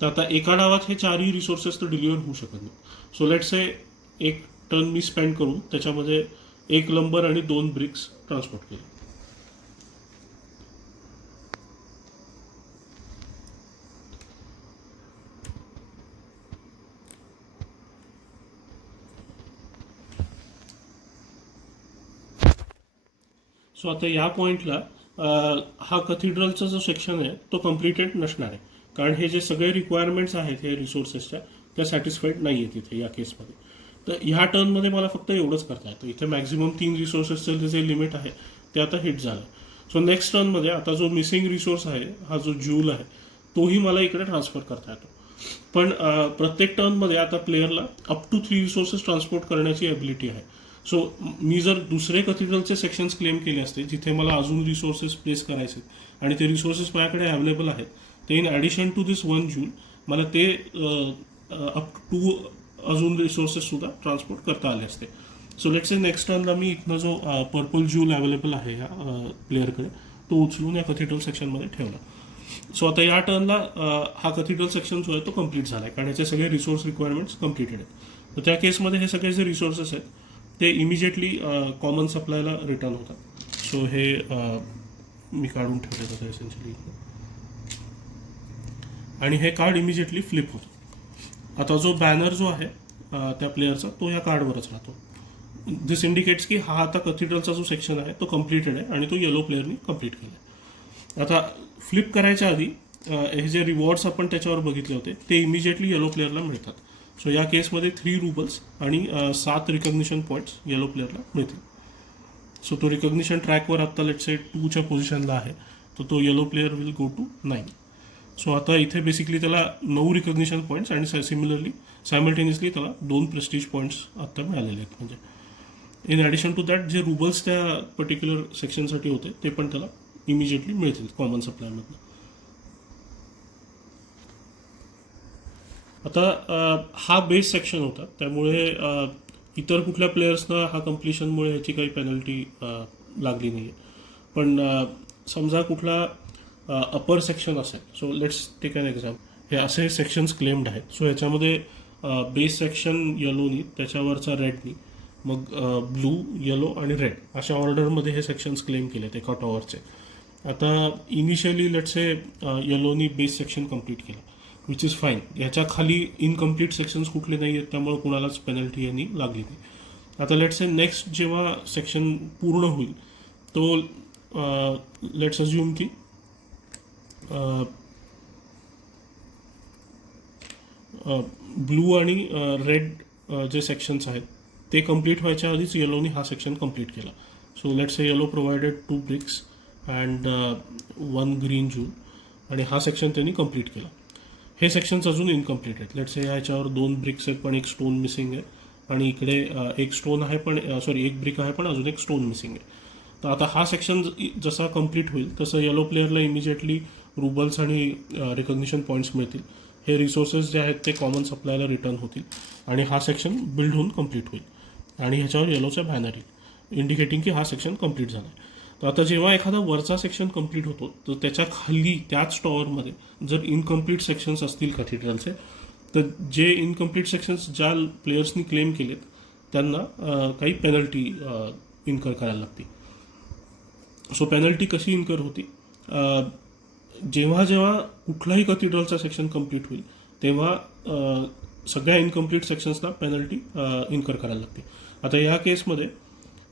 तर आता एका डावात हे 4ही रिसोर्सेस तर डिलिव्हर होऊ शकत नाही. So let's say 1 turn me spend करून त्याच्यामध्ये 1 लंबर आणि 2 ब्रिक्स ट्रान्सपोर्ट केले. सो आता या पॉईंटला हा कथिड्रलचा जो सेक्शन आहे तो कम्प्लिटेड नसणार आहे, कारण हे जे सगळे रिक्वायरमेंट्स आहेत हे रिसोर्सेसच्या त्या सॅटिस्फाईड नाही आहेत इथे या केसमध्ये. तर ह्या टर्नमध्ये मला फक्त एवढंच करता येतं. इथे मॅक्झिमम 3 रिसोर्सेसचं जे लिमिट आहे ते आता हिट झालं. सो नेक्स्ट टर्नमध्ये आता जो मिसिंग रिसोर्स आहे, हा जो ज्यूल आहे, तोही मला इकडे ट्रान्सफर करता येतो. पण प्रत्येक टर्नमध्ये आता प्लेअरला अप टू 3 रिसोर्सेस ट्रान्सपोर्ट करण्याची ॲबिलिटी आहे. सो मी जर दुसरे कथिड्रलचे सेक्शन्स क्लेम केले असते जिथे मला अजून रिसोर्सेस प्लेस करायचे आणि ते रिसोर्सेस माझ्याकडे अवेलेबल आहेत, ते in addition to this 1 jewel मला ते अप टू अजून रिसोर्सेस सुद्धा ट्रान्सपोर्ट करता आले असते. सो लेट्स से नेक्स्ट टर्नला मी इथनं जो पर्पल जूल अवेलेबल आहे ह्या प्लेअरकडे तो उचलून या कथिड्रल सेक्शनमध्ये ठेवला. सो आता या टर्नला हा कथिड्रल सेक्शन जो आहे तो कम्प्लीट झाला आहे, कारण याचे सगळे रिसोर्स रिक्वायरमेंट्स कम्प्लिटेड आहेत. तर त्या केसमध्ये हे सगळे जे रिसोर्सेस आहेत ते इमिजिएटली कॉमन सप्लायला रिटर्न होतात. सो हे मी काढून ठेवले होतं एसेन्शियली, आणि हे कार्ड इमिजिएटली फ्लिप होतं. आता जो बॅनर जो आहे त्या प्लेअरचा तो या कार्डवरच राहतो. दिस इंडिकेट्स की हा आता कथिड्रलचा जो सेक्शन आहे तो कम्प्लिटेड आहे आणि तो येलो प्लेअरनी कम्प्लीट केला आहे. आता फ्लिप करायच्या आधी हे जे रिवॉर्ड्स आपण त्याच्यावर बघितले होते ते इमिजिएटली येलो प्लेअरला मिळतात. सो या केसमध्ये 3 रुबल्स आणि 7 रिकग्निशन पॉईंट्स येलो प्लेअरला मिळतील. सो तो रिकग्निशन ट्रॅकवर आत्ता लेट्स से 2च्या पोझिशनला आहे, तर तो yellow player will go to 9. So आता इथे बेसिकली त्याला 9 रिकग्निशन पॉईंट्स आणि सिमिलरली सायमल्टेनियसली त्याला 2 प्रेस्टिज पॉईंट्स आत्ता मिळालेले आहेत. म्हणजे इन ॲडिशन टू दॅट जे रुबल्स त्या पर्टिक्युलर सेक्शनसाठी होते ते पण त्याला इमिजिएटली मिळतील कॉमन सप्लायमधनं. आता हा बेस सेक्शन होता, त्यामुळे इतर कुठल्या प्लेयर्सना हा कम्प्लिशनमुळे ह्याची काही पेनल्टी लागली नाही आहे. पण समजा कुठला अपर सेक्शन असेल, so let's take an example. हे असे सेक्शन्स क्लेम्ड आहेत. सो ह्याच्यामध्ये बेस सेक्शन येलोनी, त्याच्यावरचा रेडनी, मग ब्लू, येलो आणि रेड अशा ऑर्डरमध्ये हे सेक्शन्स क्लेम केलेत एका टॉवरचे. आता इनिशियली लेट्स से येलोनी बेस सेक्शन कम्प्लीट केलं, विच इज फाईन. याच्या खाली इनकम्प्लीट सेक्शन्स कुठले नाही आहेत, त्यामुळे कुणालाच पेनल्टी यांनी लागली नाही. आता लेट्स से नेक्स्ट जेव्हा सेक्शन पूर्ण होईल तो लेट्स अज्युम की ब्लू आणि रेड जे सेक्शन्स आहेत ते कम्प्लीट व्हायच्या आधीच येलोनी हा सेक्शन कम्प्लीट केला. So let's say yellow provided 2 bricks and 1 green jewel, आणि हा सेक्शन त्यांनी कम्प्लीट केला. हे सेक्शन्स अजून इनकम्प्लीट आहेत. लेट्स से ह्याच्यावर 2 ब्रिक्स आहेत पण 1 स्टोन मिसिंग आहे, आणि इकडे 1 स्टोन आहे पण 1 ब्रिक आहे पण अजून 1 स्टोन मिसिंग आहे. तर आता हा सेक्शन जसा कम्प्लीट होईल तसं येलो प्लेअरला इमिजिएटली रुबल्स आणि रिकग्निशन पॉईंट्स मिळतील. हे रिसोर्सेस जे आहेत ते कॉमन सप्लायला रिटर्न होतील आणि हा सेक्शन बिल्ड होऊन कम्प्लीट होईल आणि ह्याच्यावर येलोचा बॅनर येईल इंडिकेटिंग की हा सेक्शन कम्प्लीट झाला आहे. तर आता जेव्हा एखादा वरचा सेक्शन कम्प्लीट होतो तर त्याच्या खाली त्याच टॉवरमध्ये जर इनकम्प्लीट सेक्शन्स असतील कथिड्रलचे, तर जे इनकम्प्लीट सेक्शन्स ज्या प्लेयर्सनी क्लेम केलेत त्यांना काही पेनल्टी इन्कर करायला लागते. सो पेनल्टी कशी इन्कर होती, जेव्हा जेव्हा कुठलाही कथिड्रलचा सेक्शन कम्प्लीट होईल तेव्हा सगळ्या इनकम्प्लीट सेक्शन्सना पेनल्टी इन्कर करायला लागते. आता या केसमध्ये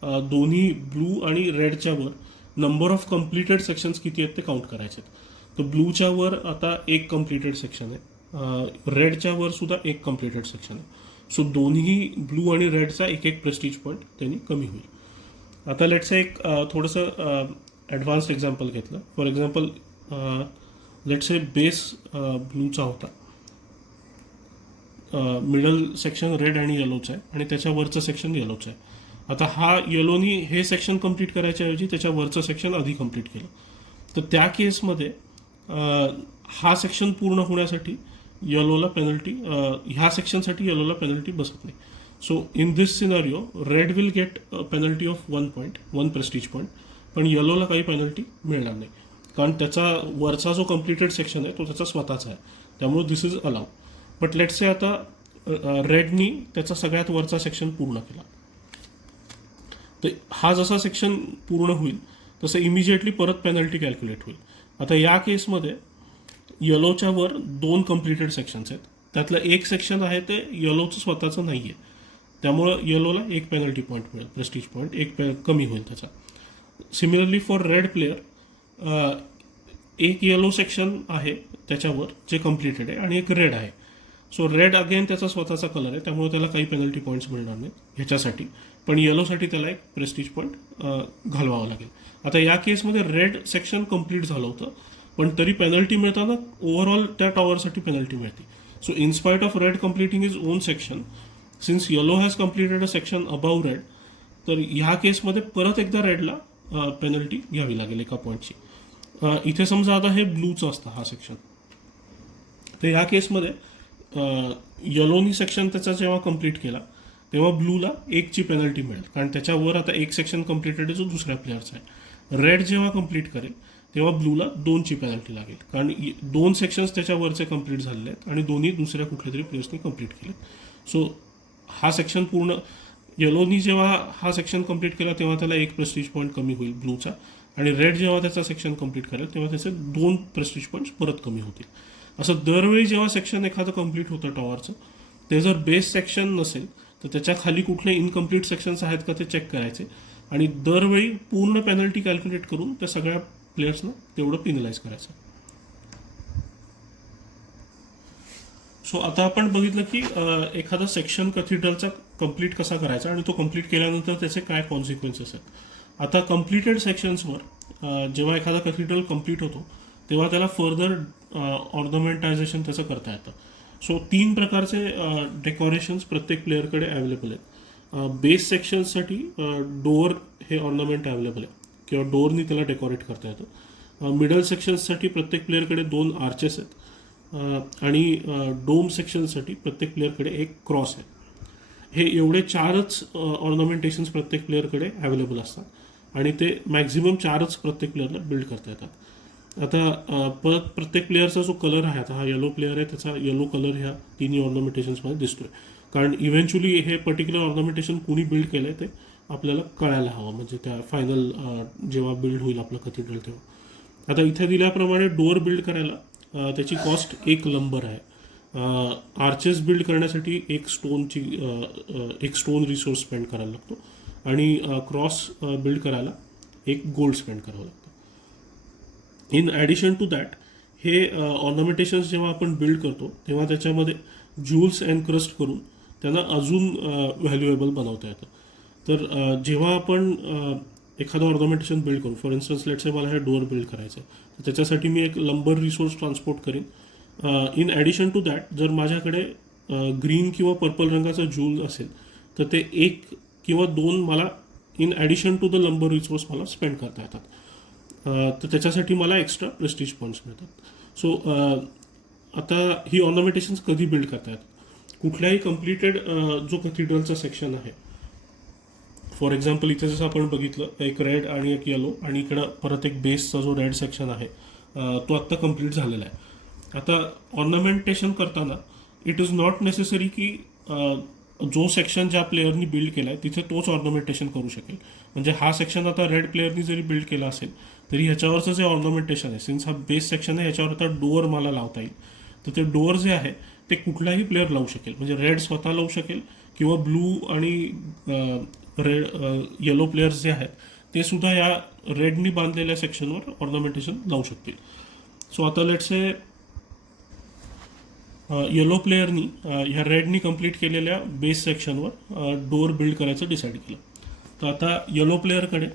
दोन्ही ब्लू आणि रेडच्या वर नंबर ऑफ कम्प्लिटेड सेक्शन्स किती आहेत ते काउंट करायचे आहेत. तर ब्लूच्या वर आता एक कम्प्लिटेड सेक्शन आहे, रेडच्या वर सुद्धा एक कम्प्लिटेड सेक्शन आहे. सो दोन्ही ब्लू आणि रेडचा एक एक प्रेस्टिज पॉईंट त्यांनी कमी होईल. आता लेट्स एक थोडंसं ॲडव्हान्स्ड एक्झाम्पल घेतलं. For example let's a base ब्लूचा होता, मिडल सेक्शन रेड आणि येलोचं आहे आणि त्याच्या वरचं सेक्शन येलोचं आहे. आता हा येलोनी हे सेक्शन कंप्लीट करायच्याऐवजी त्याच्या वरचं सेक्शन आधी कंप्लीट केलं, तर त्या केसमध्ये हा सेक्शन पूर्ण होण्यासाठी येलोला पेनल्टी, ह्या सेक्शनसाठी येलोला पेनल्टी बसत नाही. So in this scenario red will get penalty of 1 point, 1 prestige point, पण येलोला काही पेनल्टी मिळणार नाही कारण त्याचा वरचा जो कम्प्लिटेड सेक्शन आहे तो त्याचा स्वतःचा आहे, त्यामुळे this is allowed. But let's say आता रेडनी त्याचा सगळ्यात वरचा सेक्शन पूर्ण केला, तर हा जसा सेक्शन पूर्ण होईल तसं इमिजिएटली परत पेनल्टी कॅल्क्युलेट होईल. आता या केसमध्ये येलोच्या वर 2 कम्प्लिटेड सेक्शन्स आहेत, त्यातलं एक सेक्शन आहे ते येलोचं स्वतःचं नाही आहे, त्यामुळं येलोला एक पेनल्टी पॉईंट मिळेल, प्रेस्टिज पॉईंट एक कमी होईल त्याचा. सिमिलरली फॉर रेड प्लेयर एक येलो सेक्शन आहे त्याच्यावर जे कम्प्लिटेड आहे आणि एक रेड आहे. सो रेड अगेन त्याचा स्वतःचा कलर आहे, त्यामुळे त्याला काही पेनल्टी पॉईंट्स मिळणार नाहीत ह्याच्यासाठी, पण येलोसाठी त्याला एक प्रेस्टिज पॉईंट घालवावा लागेल. आता या केसमध्ये रेड सेक्शन कंप्लीट झालं होतं, पण तरी पेनल्टी मिळताना ओव्हरऑल त्या टॉवरसाठी पेनल्टी मिळते. So in spite of red completing is on section, since yellow has completed a section above red, तर ह्या केसमध्ये परत एकदा रेडला पेनल्टी घ्यावी लागेल एका पॉईंटची. इथे समजा आता हे ब्लूचं असतं हा सेक्शन, तर ह्या केसमध्ये येलोनी सेक्शन त्याचा जेव्हा कंप्लीट केला तेव्हा ब्लूला 1ची पेनल्टी मिळेल, कारण त्याच्यावर आता एक सेक्शन कंप्लिटेड आहे जो दुसऱ्या प्लेअरचा आहे. रेड जेव्हा कंप्लीट करेल तेव्हा ब्लूला 2ची पेनल्टी लागेल, कारण 2 सेक्शन्स त्याच्यावरचे कंप्लीट झालेले आहेत आणि दोन्ही दुसऱ्या कुठल्या तरी प्लेयर्सनी कंप्लीट केले. सो हा सेक्शन पूर्ण येलोनी जेव्हा हा सेक्शन कंप्लीट केला तेव्हा त्याला 1 प्रेस्टिज पॉईंट कमी होईल ब्लूचा, आणि रेड जेव्हा त्याचा सेक्शन कंप्लीट करेल तेव्हा त्याचे 2 प्रेस्टिज पॉईंट्स परत कमी होतील. असं दरवेळी जेव्हा सेक्शन एखादं कंप्लीट होतं टॉवरचं, ते जर बेस सेक्शन नसेल तर त्याच्या खाली कुठले इनकम्प्लीट सेक्शन्स आहेत का ते चेक करायचे आणि दरवेळी पूर्ण पेनल्टी कॅल्क्युलेट करून त्या सगळ्या प्लेयर्सना तेवढं पिनलाइज करायचं. सो आता आपण बघितलं की एखादा सेक्शन कॅथेड्रलचा कंप्लीट कसा करायचा आणि तो कंप्लीट केल्यानंतर त्याचे काय कॉन्सिक्वेन्सेस आहेत. आता कंप्लिटेड सेक्शन्सवर जेव्हा एखादा कॅथेड्रल कंप्लीट होतो तेव्हा त्याला फर्दर ऑर्नामेंटायझेशन त्याचं करता येतं. सो 3 प्रकारचे डेकोरेशन्स प्रत्येक प्लेअरकडे अवेलेबल आहेत. बेस सेक्शन्ससाठी डोअर हे ऑर्नामेंट अवेलेबल आहे किंवा डोअरनी त्याला डेकोरेट करता येतं. मिडल सेक्शन्ससाठी प्रत्येक प्लेअरकडे 2 आर्चेस आहेत आणि डोम सेक्शनसाठी प्रत्येक प्लेअरकडे एक क्रॉस आहे. हे एवढे 4च ऑर्नामेंटेशन्स प्रत्येक प्लेअरकडे अवेलेबल असतात आणि ते मॅक्झिमम 4च प्रत्येक प्लेअरला बिल्ड करता येतात. आता परत प्रत्येक प्लेअरचा जो कलर आहे, आता हा येलो प्लेअर आहे त्याचा येलो कलर ह्या 3 ऑर्नामेंटेशन्समध्ये दिसतोय, कारण इव्हेंच्युअली हे पर्टिक्युलर ऑर्नामेंटेशन कुणी बिल्ड केलं आहे ते आपल्याला कळायला हवं, म्हणजे त्या फायनल जेव्हा बिल्ड होईल आपलं कॅथेड्रल तेव्हा. आता इथे दिल्याप्रमाणे डोअर बिल्ड करायला त्याची कॉस्ट 1 लंबर आहे. आर्चेस बिल्ड करण्यासाठी एक स्टोन रिसोर्स स्पेंड करायला लागतो आणि क्रॉस बिल्ड करायला 1 गोल्ड स्पेंड करावं लागतं. इन ॲडिशन टू दॅट हे ऑर्नामेंटेशन्स जेव्हा आपण बिल्ड करतो तेव्हा त्याच्यामध्ये ज्युल्स एनक्रस्ट करून त्यांना अजून व्हॅल्युएबल बनवता येतं. तर जेव्हा आपण एखादं ऑर्नामेंटेशन बिल्ड करू, फॉर इन्स्टन्स लेट्स मला हे डोअर बिल्ड करायचं आहे, तर त्याच्यासाठी मी एक लंबर रिसोर्स ट्रान्सपोर्ट करीन. इन ॲडिशन टू दॅट जर माझ्याकडे ग्रीन किंवा पर्पल रंगाचा ज्यूल असेल तर ते 1 किंवा 2 मला इन ॲडिशन टू द लंबर रिसोर्स मला स्पेंड करता येतात. तर त्याच्यासाठी मला एक्स्ट्रा प्रेस्टिज पॉईंट्स मिळतात. सो आता ही ऑर्नामेंटेशन्स कधी बिल्ड करता येतात, कुठल्याही कम्प्लिटेड जो कॅथेड्रलचा सेक्शन आहे, फॉर एक्झाम्पल इथे जसं आपण बघितलं एक रेड आणि एक येलो आणि इकडं परत एक बेसचा जो रेड सेक्शन आहे तो आत्ता कंप्लीट झालेला आहे. आता ऑर्नामेंटेशन करताना इट इज नॉट नेसेसरी की जो सेक्शन ज्या प्लेअरनी बिल्ड केला आहे तिथे तोच ऑर्नामेंटेशन करू शकेल. म्हणजे हा सेक्शन आता रेड प्लेअरनी जरी बिल्ड केला असेल तरी ह्याच्यावरचं जे ऑर्नामेंटेशन आहे, सिन्स हा बेस सेक्शन आहे ह्याच्यावर आता डोअर मला लावता येईल, तर ते डोअर जे आहे ते कुठलाही प्लेअर लावू शकेल. म्हणजे रेड स्वतः लावू शकेल किंवा ब्लू आणि येलो प्लेयर्स जे आहेत ते सुद्धा या रेडनी बांधलेल्या सेक्शनवर ऑर्नामेंटेशन लावू शकतील. सो आता लेट्स से येलो प्लेयरनी ह्या रेडनी कंप्लीट केलेल्या बेस सेक्शनवर डोअर बिल्ड करायचं डिसाईड केलं. तर आता येलो प्लेअरकडे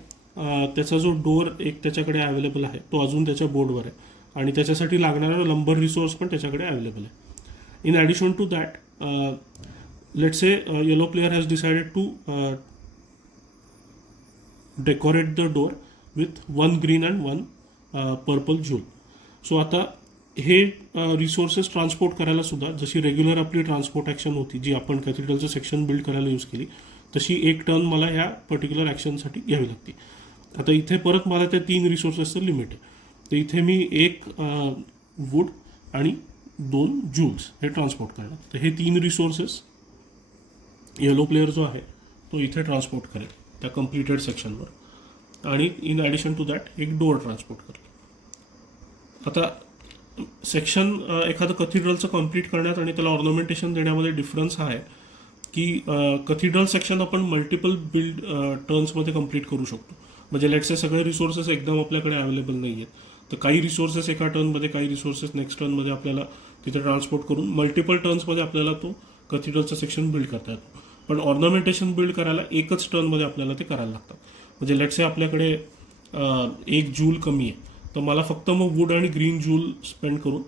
त्याचा जो डोअर एक त्याच्याकडे अवेलेबल आहे तो अजून त्याच्या बोर्डवर आहे आणि त्याच्यासाठी लागणारा लंबर रिसोर्स पण त्याच्याकडे अवेलेबल आहे. In addition to that let's say yellow player has decided to decorate the door with 1 green and 1 purple jewel. So आता हे रिसोर्सेस ट्रान्सपोर्ट करायला सुद्धा जशी रेग्युलर आपली ट्रान्सपोर्ट ॲक्शन होती जी आपण कॅथेड्रलचं सेक्शन बिल्ड करायला यूज केली तशी एक टर्न मला ह्या पर्टिक्युलर ॲक्शनसाठी घ्यावी लागते. आता इथे परत मला त्या 3 रिसोर्सेसचं लिमिट आहे. तर इथे मी एक वूड आणि 2 जूल्स हे ट्रान्सपोर्ट करणार. तर हे 3 रिसोर्सेस येलो प्लेअर जो आहे तो इथे ट्रान्सपोर्ट करेल त्या कम्प्लिटेड सेक्शनवर आणि इन ॲडिशन टू दॅट एक डोअर ट्रान्सपोर्ट करेल. आता सेक्शन एखादं कथिड्रलचं कम्प्लीट करण्यात आणि त्याला ऑर्नामेंटेशन देण्यामध्ये डिफरन्स हा आहे की कथिड्रल सेक्शन आपण मल्टिपल बिल्ड टर्न्समध्ये कम्प्लीट करू शकतो. म्हणजे लेट्सचे सगळे रिसोर्सेस एकदम आपल्याकडे अवेलेबल नाही आहेत. तर काही रिसोर्सेस एका टर्नमध्ये काही रिसोर्सेस नेक्स्ट टर्नमध्ये आपल्याला तिथे ट्रान्सपोर्ट करून मल्टिपल टर्न्समध्ये आपल्याला तो कथिड्रलचं सेक्शन बिल्ड करता येतो. पण ऑर्नामेंटेशन बिल्ड करायला एकच टर्नमध्ये आपल्याला ते करायला लागतात. म्हणजे लेट्सचे आपल्याकडे 1 जूल कमी आहे तर मला फक्त मग वूड आणि ग्रीन जूल स्पेंड करून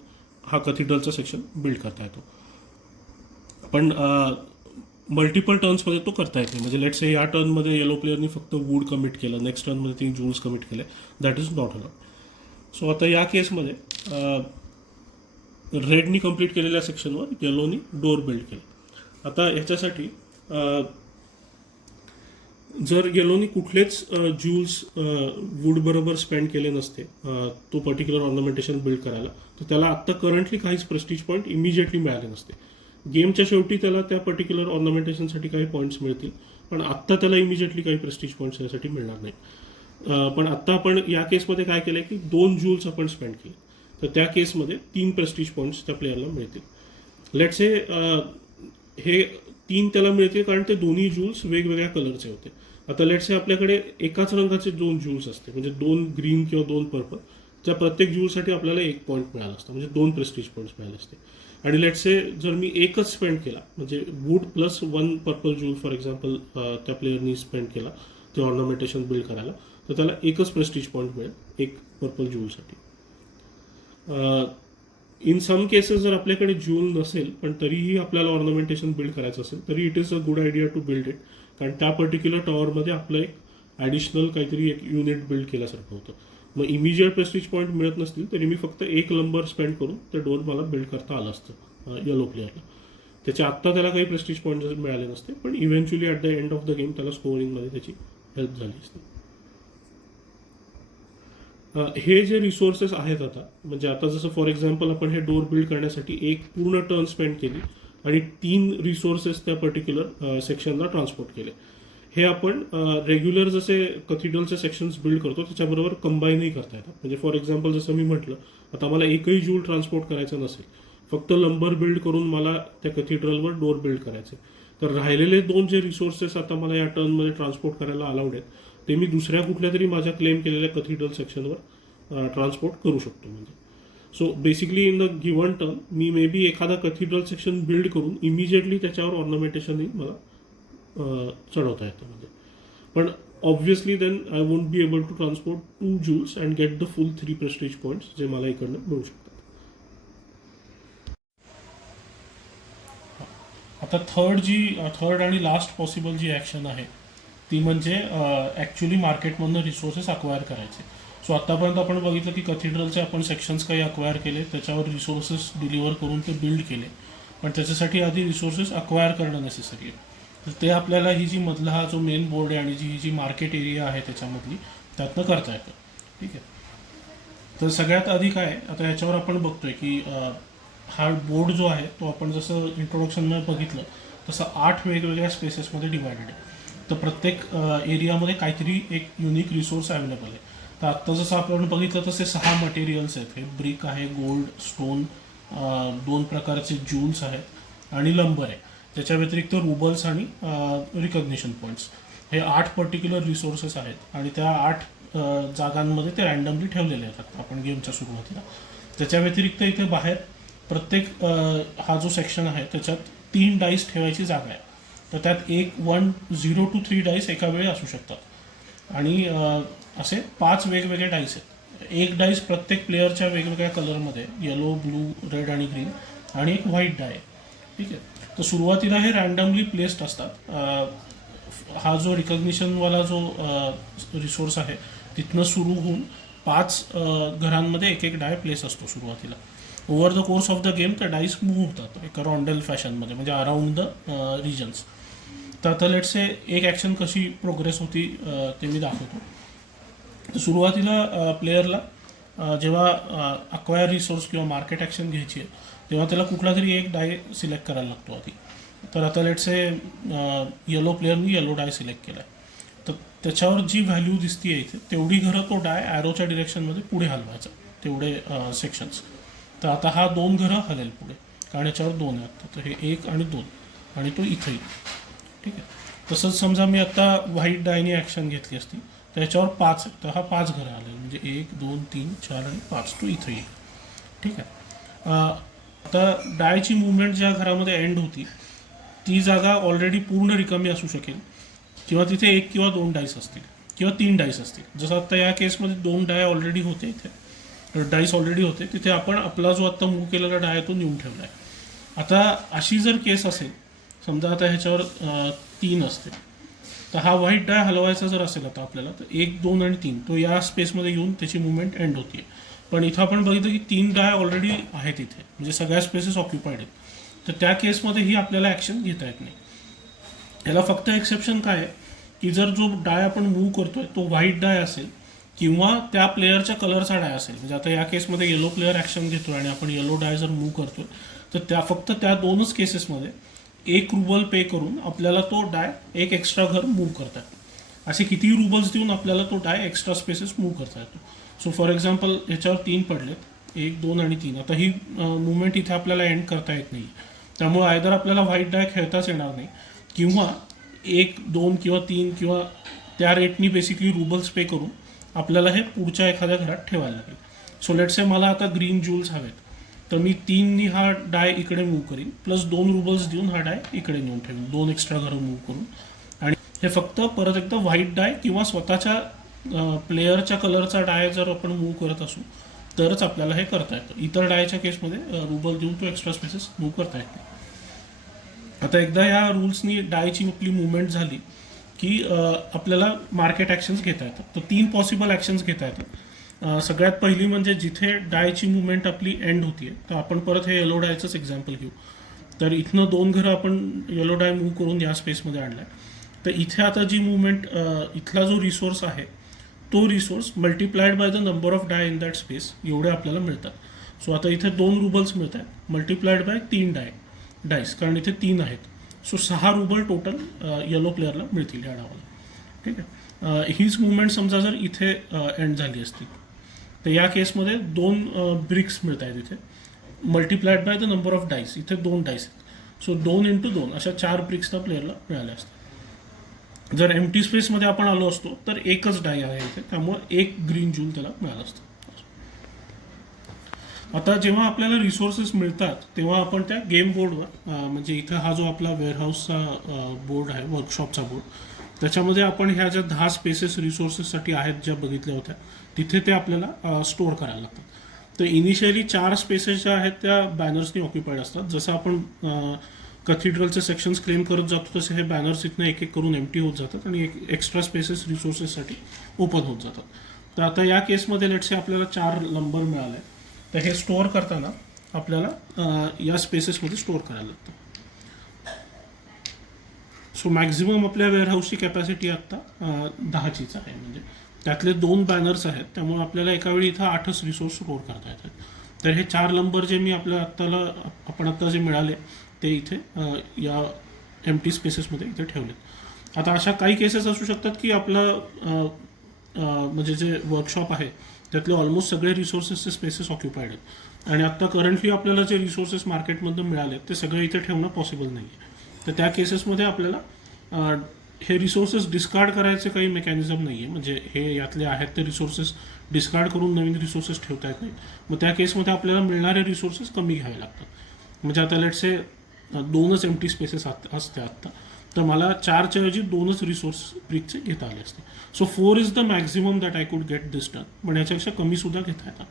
हा कथिड्रलचा सेक्शन बिल्ड करता येतो. पण मल्टिपल टर्न्समध्ये तो करता येते. म्हणजे लेट्स से या टर्नमध्ये येलो प्लेअरनी फक्त वूड कमिट केलं, नेक्स्ट टर्नमध्ये 3 जूल्स कमिट केले, that is not allowed. So आता या केसमध्ये रेडनी कंप्लीट केलेल्या सेक्शनवर येलोनी डोअर बिल्ड केलं. आता ह्याच्यासाठी जर येलोनी कुठलेच ज्यूल्स वूड बरोबर स्पेंड केले नसते तो पर्टिक्युलर ऑर्नामेंटेशन बिल्ड करायला तर त्याला आत्ता करंटली काहीच प्रेस्टिज पॉईंट इमिजिएटली मिळाले नसते. गेमच्या शेवटी त्याला त्या पर्टिक्युलर ऑर्नामेंटेशनसाठी काही पॉईंट्स मिळतील पण आत्ता त्याला इमिजिएटली काही प्रेस्टिज पॉईंट्स यासाठी मिळणार नाही. पण आत्ता आपण या केसमध्ये काय केलं आहे की 2 जूल्स आपण स्पेंड केले तर त्या केसमध्ये 3 प्रेस्टिज पॉईंट्स त्या प्लेयरला मिळतील. लेट्स से हे 3 त्याला मिळतील कारण ते दोन्ही जूल्स वेगवेगळ्या कलरचे होते. आता लेट्स से आपल्याकडे एकाच रंगाचे 2 जूल्स असते म्हणजे 2 ग्रीन किंवा 2 पर्पल त्या प्रत्येक जूलसाठी आपल्याला 1 पॉईंट मिळाला असतं म्हणजे 2 प्रेस्टिज पॉईंट्स मिळाले असते. आणि लेट्स से जर मी एकच स्पेंड केला म्हणजे wood plus 1 purple jewel for example त्या प्लेयरनी स्पेंड केला ते ऑर्नामेंटेशन बिल्ड करायला तर त्याला एकच प्रेस्टिज पॉईंट मिळेल 1 पर्पल जूलसाठी. इन सम केसेस जर आपल्याकडे जूल नसेल पण तरीही आपल्याला ऑर्नामेंटेशन बिल्ड करायचं असेल तरी it is a good idea to build it कारण त्या पर्टिक्युलर टॉवरमध्ये आपलं एक ॲडिशनल काहीतरी एक युनिट बिल्ड केल्यासारखं होतं. मग इमिजिएट प्रेस्टिज पॉईंट मिळत नसतील तरी मी फक्त 1 लंबर स्पेंड करून ते डोअर मला बिल्ड करता आलं असतं येलो प्लेअरला. त्याच्या आत्ता त्याला काही प्रेस्टिज पॉईंट मिळाले नसते पण eventually at the end of the game त्याला स्कोअरिंगमध्ये त्याची हेल्प झाली असते. हे जे रिसोर्सेस आहेत आता म्हणजे आता जसं फॉर एक्झाम्पल आपण हे डोअर बिल्ड करण्यासाठी एक पूर्ण टर्न स्पेंड केली आणि 3 रिसोर्सेस त्या पर्टिक्युलर सेक्शनला ट्रान्सपोर्ट केले. हे आपण रेग्युलर जसे कथिड्रलचे सेक्शन्स बिल्ड करतो त्याच्याबरोबर कंबाईनही करता येतात. म्हणजे फॉर एक्झाम्पल जसं मी म्हटलं आता मला एकही जूल ट्रान्सपोर्ट करायचं नसेल फक्त लंबर बिल्ड करून मला त्या कथिड्रलवर डोअर बिल्ड करायचे तर राहिलेले 2 जे रिसोर्सेस आता मला या टर्नमध्ये ट्रान्सपोर्ट करायला अलाउड आहेत ते मी दुसऱ्या कुठल्या तरी माझ्या क्लेम केलेल्या कथिड्रल सेक्शनवर ट्रान्सपोर्ट करू शकतो. म्हणजे so basically in the given turn मी मे बी एखादा कथिड्रल सेक्शन बिल्ड करून इमिजिएटली त्याच्यावर ऑर्नामेंटेशनही मला चढवता येतं. म्हणजे पण obviously then I won't be able to transport 2 jewels and get the full 3 prestige points जे मला इकडनं मिळू शकतात. आता थर्ड आणि लास्ट पॉसिबल जी ॲक्शन आहे ती म्हणजे ॲक्च्युली मार्केटमधनं रिसोर्सेस अक्वायर करायचे. सो आत्तापर्यंत आपण बघितलं की कथिड्रलचे आपण सेक्शन्स काही अक्वायर केले त्याच्यावर रिसोर्सेस डिलिव्हर करून ते बिल्ड केले पण त्याच्यासाठी आधी रिसोर्सेस अक्वायर करणं नेसेसरी आहे. तर ते आपल्याला ही जी मधला हा जो मेन बोर्ड आहे आणि ही जी मार्केट एरिया आहे त्याच्यामधली त्यातनं करता येतं. ठीक आहे. तर सगळ्यात आधी काय आता याच्यावर आपण बघतोय की हा बोर्ड जो आहे तो आपण जसं इंट्रोडक्शनमध्ये बघितलं तसं 8 वेगवेगळ्या स्पेसेसमध्ये डिवायडेड आहे. तर प्रत्येक एरियामध्ये काहीतरी एक युनिक रिसोर्स अवेलेबल आहे. तर आत्ता जसं आपण बघितलं तसे 6 मटेरियल्स आहेत. हे ब्रिक आहे, गोल्ड, स्टोन, 2 प्रकारचे ज्यूल्स आहेत आणि लंबर आहे. त्याच्या व्यतिरिक्त रुबल्स आणि रिकग्निशन पॉईंट्स हे 8 पर्टिक्युलर रिसोर्सेस आहेत आणि त्या 8 जागांमध्ये ते रँडमली ठेवलेले आहेत आपण गेमच्या सुरुवातीला. त्याच्या व्यतिरिक्त इथे बाहेर प्रत्येक हा जो सेक्शन आहे त्याच्यात 3 डाईस ठेवायची जागा आहे. तर त्यात 1 0 to 3 डाईस एका वेळी असू शकतात आणि असे 5 वेगवेगळे डाईस आहेत. एक डाईस प्रत्येक प्लेअरच्या वेगवेगळ्या कलरमध्ये, येलो, ब्लू, रेड आणि ग्रीन, आणि एक व्हाईट डाय. ठीक आहे. तर सुरुवातीला हे रॅन्डमली प्लेस्ड असतात. हा जो रिकग्निशनवाला जो रिसोर्स आहे तिथनं सुरू होऊन 5 घरांमध्ये एक एक डाय प्लेस असतो सुरुवातीला. Over the course of the game त्या डाईस मूव्ह होतात एका रॉन्डेल फॅशनमध्ये, म्हणजे अराउंड द रिजन्स. तर आता लेट्सचे एक ॲक्शन कशी प्रोग्रेस होती ते मी दाखवतो. तर सुरुवातीला प्लेयरला जेव्हा अक्वायर रिसोर्स किंवा मार्केट ॲक्शन घ्यायची आहे तेव्हा त्याला कुठला तरी एक डाय सिलेक्ट करायला लागतो आधी. तर आता लेट्सचे येलो प्लेयरनी येलो डाय सिलेक्ट केला आहे. तर त्याच्यावर जी व्हॅल्यू दिसती आहे इथे तेवढी घरं तो डाय ॲरोच्या डिरेक्शनमध्ये पुढे हलवायचा, तेवढे सेक्शन्स. तर आता हा 2 घरं हलेल पुढे, कारण याच्यावर 2 आहेत. तर हे 1 आणि 2 आणि तो इथं येईल. ठीक आहे. तसंच समजा मी आता व्हाईट डायनी ॲक्शन घेतली असती तर याच्यावर 5 आहे, तर हा 5 घरं आले, म्हणजे 1 2 3 4 आणि 5, तो इथं येईल. ठीक आहे. आता डायची मुवमेंट ज्या घरामध्ये एंड होती ती जागा ऑलरेडी पूर्ण रिकामी असू शकेल, किंवा तिथे 1 किंवा 2 डाईस असतील किंवा 3 डाईस असतील. जसं आता या केसमध्ये 2 डाय ऑलरेडी होते, इथे डाईस ऑलरेडी होते, तिथे आपण आपला जो आत्ता मूव्ह केलेला डाय तो नेऊन ठेवला आहे. आता अशी जर केस असेल, समजा आता ह्याच्यावर 3 असते, तर हा व्हाईट डाय हलवायचा जर असेल आता आपल्याला, तर 1 2 आणि 3 तो या स्पेसमध्ये येऊन त्याची मुवमेंट एंड होती. पण इथं आपण बघितलं की 3 डाय ऑलरेडी आहेत इथे, म्हणजे सगळ्या स्पेसेस ऑक्युपाईड आहेत. तर त्या केसमध्ये ही आपल्याला ॲक्शन घेता येत नाही. याला फक्त एक्सेप्शन काय आहे की जर जो डाय आपण मूव्ह करतोय तो व्हाईट डाय असेल किंवा त्या प्लेअरच्या कलरचा डाय असेल. म्हणजे आता या केसमध्ये येलो प्लेअर ॲक्शन घेतोय आणि आपण येलो डाय जर मूव्ह करतोय तर फक्त त्या 2च केसेसमध्ये 1 रुबल पे करून आपल्याला तो डाय एक एक्स्ट्रा घर मूव्ह करता येतो. असे कितीही रुबल्स देऊन आपल्याला तो डाय एक्स्ट्रा स्पेसेस मूव्ह करता येतो. सो फॉर एक्झाम्पल ह्याच्यावर 3 पडलेत, 1 2 आणि 3. आता ही मुवमेंट इथे आपल्याला एंड करता येत नाही, त्यामुळे आयदर आपल्याला व्हाईट डाय खेळताच येणार नाही किंवा 1 2 किंवा 3 किंवा त्या रेटनी बेसिकली रुबल्स पे करून आपल्याला हे पुढच्या एखाद्या घरात ठेवायला लागेल. सो लेट्स से मला आता ग्रीन ज्यूल्स हवेत, तर मी 3नी हा डाय इकडे मूव्ह करीन, प्लस 2 रुबल्स देऊन हा डाय इकडे नेऊन ठेवीन, 2 एक्स्ट्रा घरं मूव्ह करून. आणि हे फक्त परत एकदा व्हाईट डाय किंवा स्वतःच्या प्लेअरच्या कलरचा डाय जर आपण मूव्ह करत असू तरच आपल्याला हे करता येतं. इतर डायच्या केसमध्ये रुबल देऊन तो एक्स्ट्रा स्पेसेस मूव्ह करता येत नाही. आता एकदा या रूल्सनी डायची आपली मुवमेंट झाली की आपल्याला मार्केट ॲक्शन्स घेता येतात. तर 3 पॉसिबल ॲक्शन्स घेता येतात. सगळ्यात पहिली म्हणजे जिथे डायची मुवमेंट आपली एंड होती आहे, तर आपण परत हे येलो डायचंच एक्झाम्पल घेऊ. तर इथनं 2 घरं आपण येलो डाय मूव्ह करून या स्पेसमध्ये आणलं आहे. तर इथे आता जी मुवमेंट, इथला जो रिसोर्स आहे तो resource multiplied by the number of die in that space एवढे आपल्याला मिळतात. सो आता इथे 2 रुबल्स मिळत आहेत मल्टिप्लाइड बाय 3 डाईस, कारण इथे 3 आहेत. सो 6 रुबल टोटल येलो प्लेअरला मिळतील या डावाला. ठीक आहे. हीच मुवमेंट समजा जर इथे एंड झाली असती तर या केसमध्ये 2 ब्रिक्स मिळत आहेत इथे multiplied by the number of dice. इथे 2 डाईस आहेत, सो 2 × 2 अशा 4 ब्रिक्स त्या प्लेअरला मिळाल्या असतात. जर एम्प्टी स्पेसमध्ये आपण आलो असतो तर एकच डाय आहे इथे, त्यामुळे 1 ग्रीन ज्यूल त्याला मिळालं असतं. आता जेव्हा आपल्याला रिसोर्सेस मिळतात तेव्हा आपण त्या गेम बोर्डवर, म्हणजे इथं हा जो आपला वेअरहाऊसचा बोर्ड आहे, वर्कशॉपचा बोर्ड, त्याच्यामध्ये आपण ह्या ज्या 10 स्पेसेस रिसोर्सेससाठी आहेत ज्या बघितल्या होत्या तिथे ते आपल्याला स्टोअर करायला लागतात. तर इनिशियली 4 स्पेसेस ज्या आहेत त्या बॅनर्सनी ऑक्युपाईड असतात. जसं आपण कथिड्रलचे सेक्शन्स क्लेम करत जातो तसे हे बॅनर्स इथनं एक एक करून एम्प्टी होत जातात आणि एक एक्स्ट्रा स्पेसेस रिसोर्सेससाठी ओपन होत जातात. तर आता या केसमध्ये लेट्सचे आपल्याला 4 नंबर मिळाले, तर हे स्टोअर करताना आपल्याला या स्पेसेसमध्ये स्टोअर करायला लागतं. सो मॅक्झिमम आपल्या वेअरहाऊसची कॅपॅसिटी आत्ता 10चीच आहे, म्हणजे त्यातले 2 बॅनर्स आहेत, त्यामुळे आपल्याला एका वेळी इथं 8च रिसोर्स स्टोअर करता येतात. तर हे 4 नंबर जे मी आपण आत्ता जे मिळाले ते इथे या एम्प्टी स्पेसेसमध्ये इथे ठेवलेत. आता अशा काही केसेस असू शकतात की आपलं म्हणजे जे वर्कशॉप आहे त्यातले ऑलमोस्ट सगळे रिसोर्सेसचे स्पेसेस ऑक्युपाईड आहेत आणि आत्ता करंटली आपल्याला जे रिसोर्सेस मार्केटमधून मिळाले ते सगळे इथे ठेवणं पॉसिबल नाही आहे. तर त्या केसेसमध्ये आपल्याला हे रिसोर्सेस डिस्कार्ड करायचे काही मेकॅनिझम नाही आहे. म्हणजे हे यातले आहेत ते रिसोर्सेस डिस्कार्ड करून नवीन रिसोर्सेस ठेवता येत नाहीत. मग त्या केसमध्ये आपल्याला मिळणारे रिसोर्सेस कमी घ्यावे लागतात. म्हणजे आता लेट्सचे 2च एम्प्टी स्पेसेस असते आत्ता, तर मला 4च्या ऐवजी 2च रिसोर्स ब्रिकचे घेता आले असते. So 4 is the maximum that I could get this done. पण याच्यापेक्षा कमीसुद्धा घेता येतात.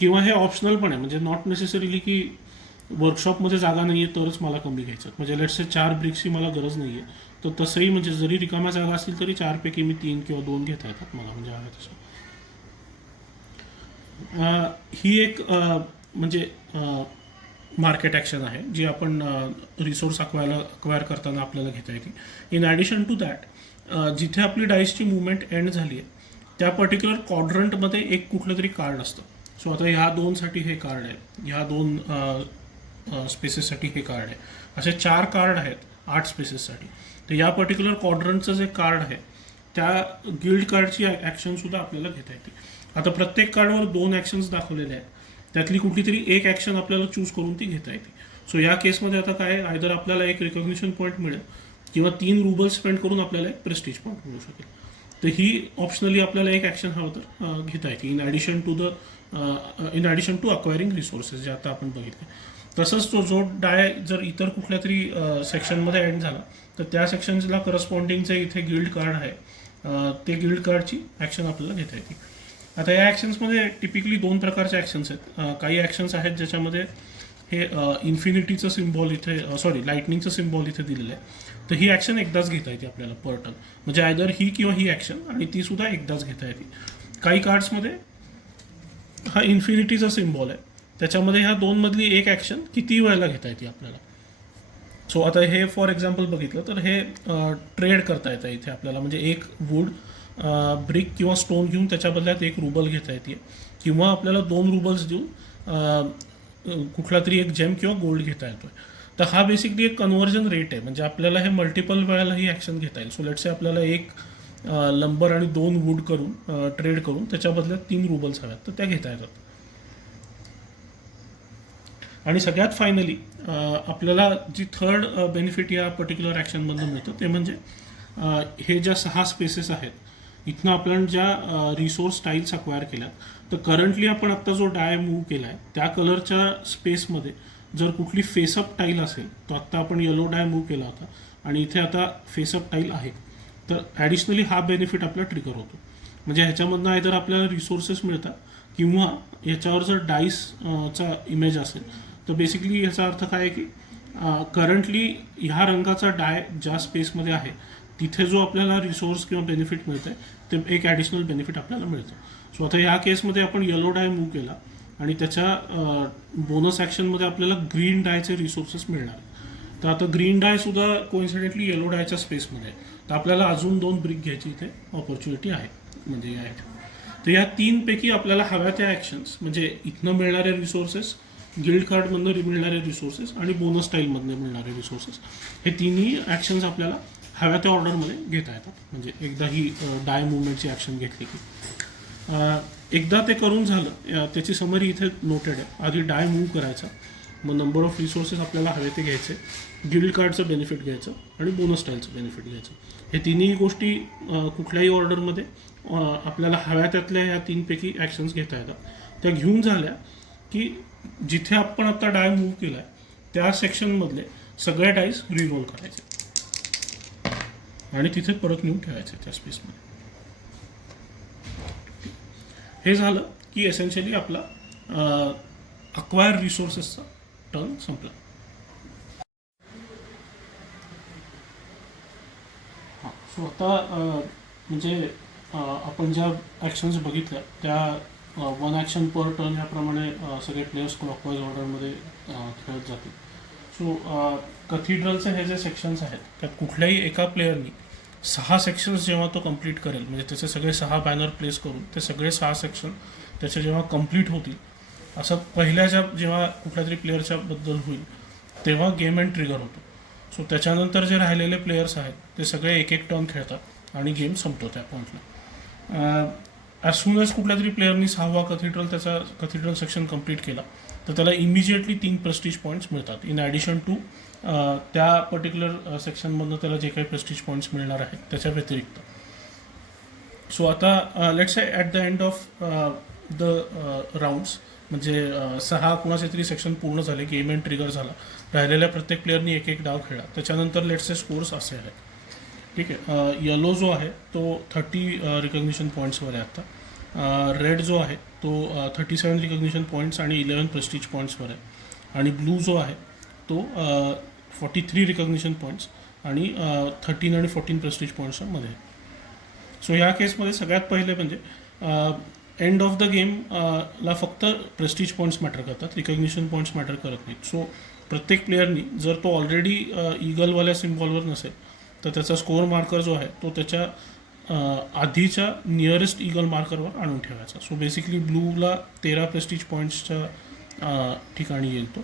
किंवा हे ऑप्शनल पण आहे, म्हणजे नॉट नेसेसरीली की वर्कशॉपमध्ये जागा नाही आहे तरच मला कमी घ्यायचं. म्हणजे लेट्सचे 4 ब्रिक्सची मला गरज नाही आहे, तर तसंही म्हणजे जरी रिकाम्या जागा असतील तरी 4पैकी मी 3 किंवा 2 घेता येतात मला, म्हणजे हव्या तसं. ही एक म्हणजे मार्केट ॲक्शन आहे जी आपण रिसोर्स अक्वायर करताना आपल्याला घेता येते. इन ॲडिशन टू दॅट, जिथे आपली डाईसची मुवमेंट एंड झाली आहे त्या पर्टिक्युलर क्वाड्रंटमध्ये एक कुठलं तरी कार्ड असतं. सो आता ह्या 2साठी हे कार्ड आहे, ह्या 2 स्पेसेससाठी हे कार्ड आहे, असे 4 कार्ड आहेत 8 स्पेसेससाठी. तर या पर्टिक्युलर क्वाड्रंटचं जे कार्ड आहे त्या गिल्ड कार्डची ॲक्शनसुद्धा आपल्याला घेता येते. आता प्रत्येक कार्डवर 2 ॲक्शन्स दाखवलेले आहेत, त्यातली कुठली तरी एक ॲक्शन आपल्याला चूज करून ती घेता येते. सो या केसमध्ये आता काय, आयदर आपल्याला एक रिकॉग्निशन पॉईंट मिळेल किंवा 3 रुबल स्पेंड करून आपल्याला एक प्रेस्टिज पॉईंट मिळू शकेल. तर ही ऑप्शनली आपल्याला एक ॲक्शन हवं तर घेता येते in addition to acquiring resources जे आता आपण बघितले. तसंच तो जो डाय जर इतर कुठल्या तरी सेक्शनमध्ये एंड झाला तर त्या सेक्शनला करस्पॉन्डिंगचे इथे गिल्ड कार्ड आहे, ते गिल्ड कार्डची ॲक्शन आपल्याला घेता येते. आता या ॲक्शन्समध्ये टिपिकली 2 प्रकारचे ॲक्शन्स आहेत. काही ॲक्शन्स आहेत ज्याच्यामध्ये हे इन्फिनिटीचं सिम्बॉल इथे लाईटनिंगचं सिम्बॉल इथे दिलेलं आहे. तर ही ॲक्शन एकदाच घेता येते आपल्याला पर टर्न, म्हणजे आयदर ही किंवा ही ॲक्शन, आणि ती सुद्धा एकदाच घेता येते. काही कार्ड्समध्ये हा इन्फिनिटीचा सिम्बॉल आहे, त्याच्यामध्ये ह्या 2मधली एक ॲक्शन किती वेळेला घेता येते आपल्याला. सो आता हे फॉर एक्झाम्पल बघितलं तर हे ट्रेड करता येतं इथे आपल्याला, म्हणजे एक वूड ब्रिक किंवा स्टोन घेऊन त्याच्या बदल्यात 1 रुबल घेता येते, किंवा आपल्याला 2 रुबल्स देऊन कुठला तरी एक जेम किंवा गोल्ड घेता येतोय. तर हा बेसिकली एक कन्व्हर्जन रेट आहे, म्हणजे आपल्याला हे मल्टिपल वेळेला ही ॲक्शन घेता येईल. सो लेट्स से आपल्याला 1 लंबर आणि 2 वूड करून ट्रेड करून त्याच्या बदल्यात 3 रुबल्स हव्यात तर त्या घेता येतात. आणि सगळ्यात फायनली आपल्याला जी थर्ड बेनिफिट या पर्टिक्युलर ॲक्शनमधून मिळतं ते म्हणजे हे ज्या 6 स्पेसेस आहेत इथनं आपण ज्या रिसोर्स टाईल्स अक्वायर केल्यात, तर करंटली आपण आत्ता जो डाय मूव्ह केला आहे त्या कलरच्या स्पेसमध्ये जर कुठली फेसअप टाईल असेल, तर आत्ता आपण येलो डाय मूव्ह केला होता आणि इथे आता फेसअप टाईल आहे, तर ॲडिशनली हा बेनिफिट आपला ट्रिगर होतो. म्हणजे ह्याच्यामधनं आयदर आपल्याला रिसोर्सेस मिळतात किंवा याच्यावर जर डाईसचा इमेज असेल तर बेसिकली याचा अर्थ काय आहे की करंटली ह्या रंगाचा डाय ज्या स्पेसमध्ये आहे तिथे जो आपल्याला रिसोर्स किंवा बेनिफिट मिळतं आहे ते एक ॲडिशनल बेनिफिट आपल्याला मिळतं. सो आता ह्या केसमध्ये आपण येलो डाय मूव्ह केला आणि त्याच्या बोनस ॲक्शनमध्ये आपल्याला ग्रीन डायचे रिसोर्सेस मिळणार. तर आता ग्रीन डायसुद्धा कोइन्सिडेंटली येलो डायच्या स्पेसमध्ये आहे, तर आपल्याला अजून 2 ब्रिक घ्यायची इथे ऑपॉर्च्युनिटी आहे. म्हणजे या तर या 3पैकी आपल्याला हव्या त्या ॲक्शन्स, म्हणजे इथनं मिळणारे रिसोर्सेस, गिल्ड कार्डमधनं मिळणारे रिसोर्सेस आणि बोनस टाईलमधनं मिळणारे रिसोर्सेस, हे तिन्ही ॲक्शन्स आपल्याला हव्या त्या ऑर्डरमध्ये घेता येतात. म्हणजे एकदा ही डाय मुवमेंटची ॲक्शन घेतली की एकदा ते करून झालं, त्याची समरी इथे नोटेड आहे. आधी डाय मूव्ह करायचा, मग नंबर ऑफ रिसोर्सेस आपल्याला हवे ते घ्यायचे, गिल्ड कार्डचं बेनिफिट घ्यायचं आणि बोनस टाईलचं बेनिफिट घ्यायचं. हे तिन्ही गोष्टी कुठल्याही ऑर्डरमध्ये आपल्याला हव्या त्यातल्या ह्या 3पैकी ॲक्शन्स घेता येतात. त्या घेऊन झाल्या की जिथे आपण आता डाय मूव्ह केला आहे त्या सेक्शनमधले सगळे डाईस रिरोल करायचे आणि तिथे परत नेऊन ठेवायचे त्या स्पेसमध्ये. हे झालं की एसेन्शियली आपला अक्वायर रिसोर्सेसचा टर्न संपला. हां, सो आता म्हणजे आपण ज्या ॲक्शन्स बघितल्या त्या 1 ॲक्शन पर टर्न ह्याप्रमाणे सगळे प्लेयर्स क्लॉकवाईज ऑर्डरमध्ये खेळत जातील. सो कथिड्रलचे हे जे सेक्शन्स आहेत त्यात कुठल्याही एका प्लेयरनी 6 सेक्शन्स जेव्हा तो कंप्लीट करेल, म्हणजे त्याचे सगळे 6 बॅनर प्लेस करून ते सगळे 6 सेक्शन त्याचे जेव्हा कंप्लीट होतील, असं जेव्हा कुठल्या तरी प्लेअरच्या बद्दल होईल तेव्हा गेम एंड ट्रिगर होतो. सो त्याच्यानंतर जे राहिलेले प्लेयर्स आहेत ते सगळे एक एक टर्न खेळतात आणि गेम संपतो त्या पॉईंटला. ॲज सून एज कुठल्या तरी प्लेअरनी 6वा कथिड्रल सेक्शन कंप्लीट केला तर त्याला इमिजिएटली 3 प्रेस्टिज पॉईंट्स मिळतात इन ॲडिशन टू त्या पर्टिक्युलर सेक्शनमधनं त्याला जे काही प्रेस्टिज पॉईंट्स मिळणार आहेत त्याच्या व्यतिरिक्त. सो आता let's say at the end of the rounds म्हणजे 6 कुणाचे तरी सेक्शन पूर्ण झाले, गेम एंड ट्रिगर झाला, राहिलेल्या प्रत्येक प्लेअरनी एक एक डाव खेळला, त्याच्यानंतर लेट्स से स्कोर्स असे आहेत. ठीक आहे. येलो जो आहे तो 30 रिकग्निशन पॉईंट्सवर आहे आता. रेड जो आहे तो 37 रिकग्निशन पॉईंट्स आणि 11 प्रेस्टिज पॉईंट्सवर आहे. आणि ब्लू जो आहे तो 43 रिकग्निशन पॉईंट्स आणि 13 आणि 14 प्रेस्टिज पॉईंट्समध्ये आहे. सो ह्या केसमध्ये सगळ्यात पहिले म्हणजे एंड ऑफ द गेम ला फक्त प्रेस्टिज पॉईंट्स मॅटर करतात, रिकग्निशन पॉईंट्स मॅटर करत नाहीत. सो प्रत्येक प्लेअरनी जर तो ऑलरेडी ईगलवाल्या सिम्बॉलवर नसेल तर त्याचा स्कोअर मार्कर जो आहे तो त्याच्या आधीच्या नियरेस्ट ईगल मार्करवर आणून ठेवायचा. सो बेसिकली ब्लूला 13 प्रेस्टिज पॉईंट्सच्या ठिकाणी येईल तो.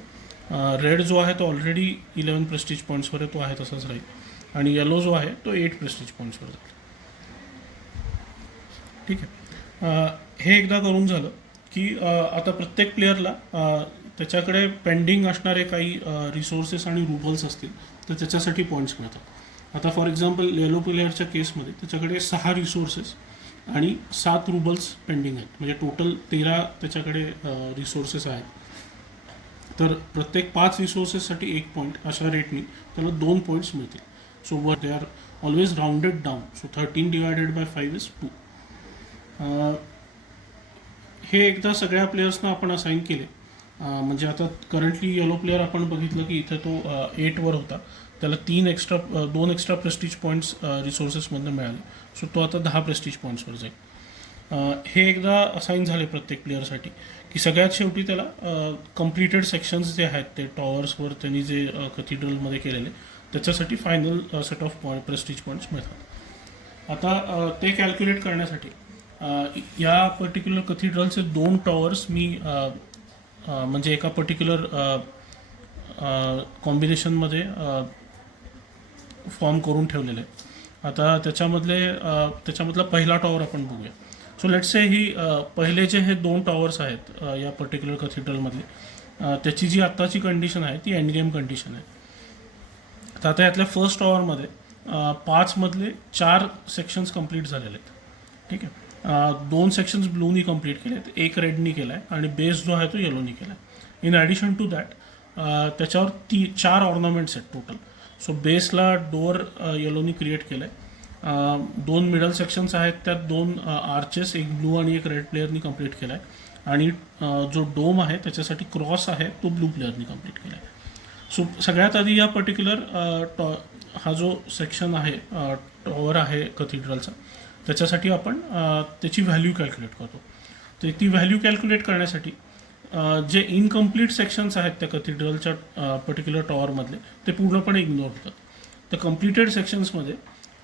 रेड जो आहे तो ऑलरेडी 11 प्रेस्टिज पॉईंट्सवर आहे, तो आहे तसाच राहील. आणि येलो जो आहे तो 8 प्रेस्टिज पॉईंट्सवर जाईल. ठीक आहे. हे एकदा करून झालं की आता प्रत्येक प्लेअरला त्याच्याकडे पेंडिंग असणारे काही रिसोर्सेस आणि रुबल्स असतील तर त्याच्यासाठी पॉईंट्स मिळतात. आता फॉर एक्झाम्पल येलो प्लेअरच्या केसमध्ये त्याच्याकडे 6 रिसोर्सेस आणि 7 रुबल्स पेंडिंग आहेत, म्हणजे टोटल 13 त्याच्याकडे रिसोर्सेस आहेत. तर प्रत्येक 5 रिसोर्सेससाठी 1 पॉईंट अशा रेटनी त्याला 2 पॉईंट्स मिळतील. So they are always rounded down. So 13 divided by 5 is 2. हे एकदा सगळ्या प्लेयर्सना आपण असाईन केले म्हणजे आता करंटली येलो प्लेअर आपण बघितलं की इथे तो 8वर होता, त्याला 2 एक्स्ट्रा प्रेस्टिज पॉईंट्स रिसोर्सेसमधून मिळाले. सो तो आता 10 प्रेस्टिज पॉईंट्सवर जाईल. हे एकदा असाईन झाले प्रत्येक प्लेअरसाठी की सगळ्यात शेवटी त्याला कम्प्लिटेड सेक्शन्स जे आहेत ते टॉवर्सवर त्यांनी जे कथिड्रलमध्ये केलेले त्याच्यासाठी final set of prestige points मिळतात. आता ते कॅल्क्युलेट करण्यासाठी या पर्टिक्युलर कथिड्रलचे 2 टॉवर्स मी म्हणजे एका पर्टिक्युलर कॉम्बिनेशनमध्ये फॉर्म करून ठेवलेले आहे. आता त्याच्यामधला पहिला टॉवर आपण बघूया. सो लेट्स से ही पहिले जे हे 2 टॉवर्स आहेत या पर्टिक्युलर कथिड्रलमधले त्याची जी आत्ताची कंडिशन आहे ती एंड गेम कंडिशन आहे. तर आता यातल्या फर्स्ट टॉवरमध्ये 5 मधले 4 सेक्शन्स कंप्लीट झालेले आहेत. ठीक आहे. 2 सेक्शन्स ब्लूनी कंप्लीट केले आहेत, 1 रेडनी केला आहे आणि बेस जो आहे तो येलोनी केला आहे. इन ॲडिशन टू दॅट त्याच्यावर 4 ऑर्नामेंट्स आहेत टोटल. सो बेसला डोअर येलोनी क्रिएट केलं आहे. 2 मिडल सेक्शन्स आहेत त्यात 2 आर्चेस, 1 ब्लू आणि 1 रेड प्लेअरनी कंप्लीट केला आहे. आणि जो डोम आहे त्याच्यासाठी क्रॉस आहे तो ब्लू प्लेअरनी कंप्लीट केला आहे. सो सगळ्यात आधी या पर्टिक्युलर हा जो सेक्शन आहे टॉवर आहे कथिड्रलचा त्याच्यासाठी आपण त्याची व्हॅल्यू कॅल्क्युलेट करतो. तर ती व्हॅल्यू कॅल्क्युलेट करण्यासाठी जे इनकम्प्लीट सेक्शन्स आहेत त्या कथिड्रलच्या पर्टिक्युलर टॉवरमधले ते पूर्णपणे इग्नोर होतात. तर कम्प्लिटेड सेक्शन्समध्ये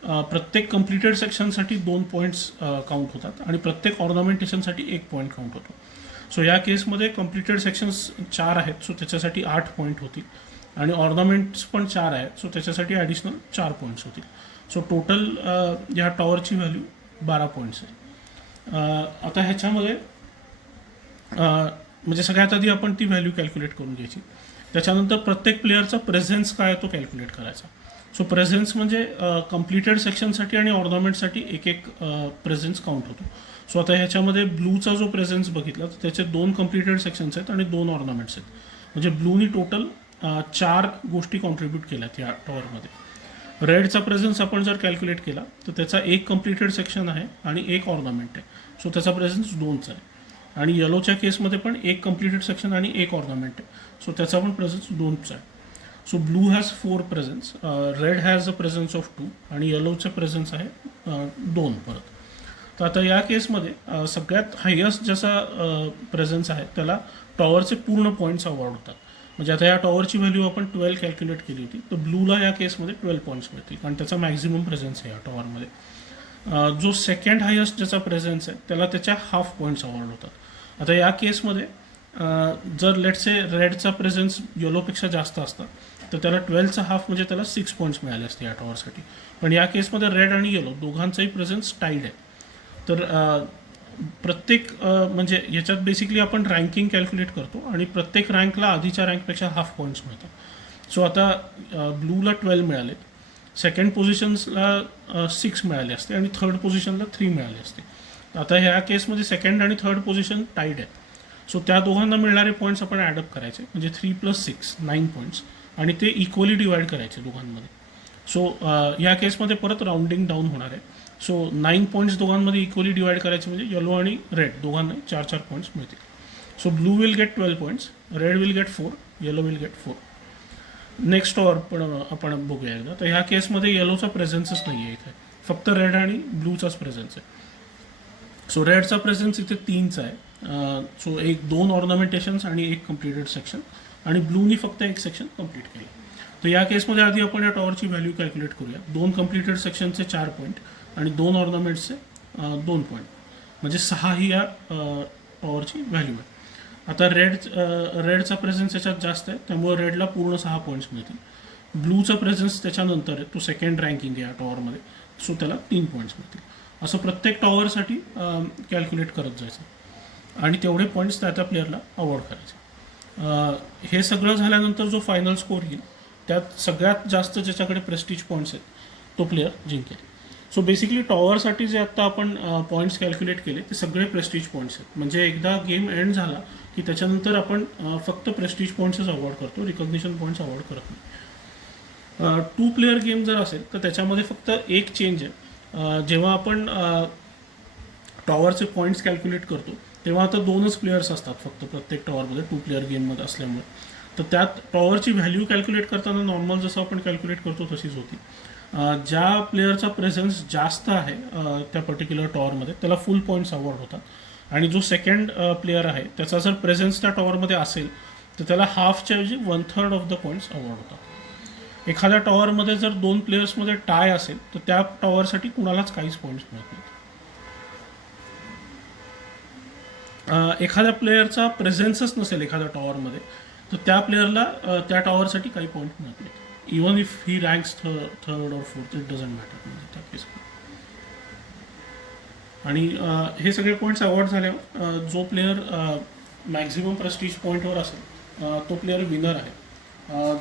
प्रत्येक कम्प्लिटेड सेक्शनसाठी 2 पॉईंट्स काउंट होतात आणि प्रत्येक ऑर्नामेंटेशनसाठी 1 पॉईंट काउंट होतो. सो या केसमध्ये कम्प्लिटेड सेक्शन्स 4 आहेत, सो त्याच्यासाठी 8 पॉईंट होतील आणि ऑर्नामेंट्स पण 4 आहेत, सो त्याच्यासाठी ॲडिशनल 4 पॉईंट्स होतील. सो टोटल या टॉवरची व्हॅल्यू 12 पॉईंट्स आहे. आता ह्याच्यामध्ये म्हणजे सगळ्यात आधी आपण ती व्हॅल्यू कॅल्क्युलेट करून घ्यायची. त्याच्यानंतर प्रत्येक प्लेअरचा प्रेझेन्स काय तो कॅल्क्युलेट करायचा. सो प्रेझेन्स म्हणजे कम्प्लिटेड सेक्शनसाठी आणि ऑर्नामेंटसाठी एक प्रेझेन्स काउंट होतो. सो आता ह्याच्यामध्ये ब्लूचा जो प्रेझेन्स बघितला तर त्याचे 2 कम्प्लिटेड सेक्शन्स आहेत आणि 2 ऑर्नामेंट्स आहेत. म्हणजे ब्लूनी टोटल 4 गोष्टी कॉन्ट्रीब्यूट केल्यात या टॉवरमध्ये. रेडचा प्रेझेन्स आपण जर कॅल्क्युलेट केला तर त्याचा 1 कम्प्लिटेड सेक्शन आहे आणि 1 ऑर्नामेंट आहे, सो त्याचा प्रेझेन्स 2चा आहे. आणि येलोच्या केसमध्ये पण 1 कम्प्लिटेड सेक्शन आणि 1 ऑर्नामेंट आहे, सो त्याचा पण प्रेझेन्स 2चा आहे. So blue has 4 presence, red has a presence of 2 आणि येलोचं प्रेझेन्स आहे 2 परत. तर आता या केसमध्ये सगळ्यात हायस्ट ज्याचा प्रेझेन्स आहे त्याला टॉवरचे पूर्ण पॉईंट्स अवॉर्ड होतात. म्हणजे आता या टॉवरची व्हॅल्यू आपण 12 कॅल्क्युलेट केली होती, तर ब्लूला या केसमध्ये 12 पॉईंट्स मिळतील कारण त्याचा मॅक्झिमम प्रेझेन्स आहे या टॉवरमध्ये. जो सेकंड हायस्ट ज्याचा प्रेझेन्स आहे त्याला त्याच्या हाफ पॉईंट्स अवॉर्ड होतात. आता या केसमध्ये जर लेट्स से रेडचा प्रेझेन्स येलोपेक्षा जास्त असता तर त्याला 12चा हाफ म्हणजे त्याला 6 पॉईंट्स मिळाले असते या टॉवरसाठी. पण या केसमध्ये रेड आणि येलो दोघांचाही प्रेझेन्स टाईड आहे. तर प्रत्येक म्हणजे याच्यात बेसिकली आपण रँकिंग कॅल्क्युलेट करतो आणि प्रत्येक रँकला आधीच्या रँकपेक्षा हाफ पॉईंट्स मिळतात. सो आता ब्लूला 12 मिळालेत, सेकंड पोझिशन्सला 6 मिळाले असते आणि थर्ड पोझिशनला 3 मिळाले असते. आता ह्या केसमध्ये सेकंड आणि थर्ड पोझिशन टाईड आहे. सो त्या दोघांना मिळणारे पॉईंट्स आपण ॲडअप करायचे, म्हणजे 3 + 6 9 पॉईंट्स, आणि ते इक्वली डिवाइड करायचे दोघांमध्ये. सो या केसमध्ये परत राऊंडिंग डाऊन होणार आहे. सो 9 पॉईंट्स दोघांमध्ये इक्वली डिवाइड करायचे, म्हणजे येलो आणि रेड दोघांना 4-4 पॉईंट्स मिळतील. So blue will get 12 points, red will get 4, yellow will get 4. Next tower पण आपण बघूया एकदा. तर ह्या केसमध्ये येलोचा प्रेझेन्सच नाही आहे इथे, फक्त रेड आणि ब्लूचाच प्रेझेन्स आहे. सो रेडचा प्रेझेन्स इथे 3चा आहे. सो 2 ऑर्नामेंटेशन्स आणि 1 कम्प्लिटेड सेक्शन, आणि ब्लूनी फक्त 1 सेक्शन कम्प्लीट केलं. तर या केसमध्ये आधी आपण या टॉवरची व्हॅल्यू कॅल्क्युलेट करूया. 2 कम्प्लिटेड सेक्शनचे 4 पॉईंट आणि 2 ऑर्नामेंट्सचे 2 पॉईंट, म्हणजे 6 ही या टॉवरची व्हॅल्यू आहे. आता रेडचा प्रेझेन्स याच्यात जास्त आहे, त्यामुळे रेडला पूर्ण 6 पॉईंट्स मिळतील. ब्लूचा प्रेझेन्स त्याच्यानंतर आहे, तो सेकंड रँकिंग आहे या टॉवरमध्ये, सो त्याला 3 पॉईंट्स मिळतील. असं प्रत्येक टॉवरसाठी कॅल्क्युलेट करत जायचं आणि तेवढे पॉईंट्स त्या त्या प्लेअरला अवॉर्ड करायचे. हे सगळं झाल्यानंतर जो फायनल स्कोर येईल त्यात सगळ्यात जास्त ज्याच्याकडे प्रेस्टिज पॉईंट्स आहेत तो प्लेअर जिंकेल. सो बेसिकली टॉवरसाठी जे आत्ता आपण पॉईंट्स कॅल्क्युलेट केले ते सगळे प्रेस्टिज पॉईंट्स आहेत. म्हणजे एकदा गेम एंड झाला की त्याच्यानंतर आपण फक्त प्रेस्टिज पॉईंट्सच अवॉर्ड करतो, रिकॉग्निशन पॉईंट्स अवॉर्ड करत नाही. 2 प्लेअर गेम जर असेल तर त्याच्यामध्ये फक्त एक चेंज आहे. जेव्हा आपण टॉवरचे पॉईंट्स कॅल्क्युलेट करतो तेव्हा आता 2च प्लेयर्स असतात फक्त प्रत्येक टॉवरमध्ये, 2 प्लेअर गेममध्ये असल्यामुळे. तर त्यात टॉवरची व्हॅल्यू कॅल्क्युलेट करताना नॉर्मल जसं आपण कॅल्क्युलेट करतो तशीच होती. ज्या प्लेअरचा प्रेझेन्स जास्त आहे त्या पर्टिक्युलर टॉवरमध्ये त्याला फुल पॉईंट्स अवॉर्ड होतात, आणि जो सेकंड प्लेअर आहे त्याचा जर प्रेझेन्स त्या टॉवरमध्ये असेल तर त्याला हाफच्या ऐवजी 1/3 ऑफ द पॉईंट्स अवॉर्ड होतात. एखाद्या टॉवरमध्ये जर 2 प्लेयर्समध्ये टाय असेल तर त्या टॉवरसाठी कुणालाच काहीच पॉईंट्स मिळत नाहीत. एखाद्या प्लेअरचा प्रेझेन्सच नसेल एखाद्या टॉवरमध्ये तर त्या प्लेअरला त्या टॉवरसाठी काही पॉईंट मिळत नाहीत. Even if he ranks third और फोर्थ, इट डझंट मॅटर म्हणजे त्या केसमध्ये. आणि हे सगळे पॉईंट्स अवॉर्ड झाल्यावर जो प्लेअर मॅक्झिमम प्रेस्टिज पॉईंटवर असेल तो प्लेअर विनर आहे.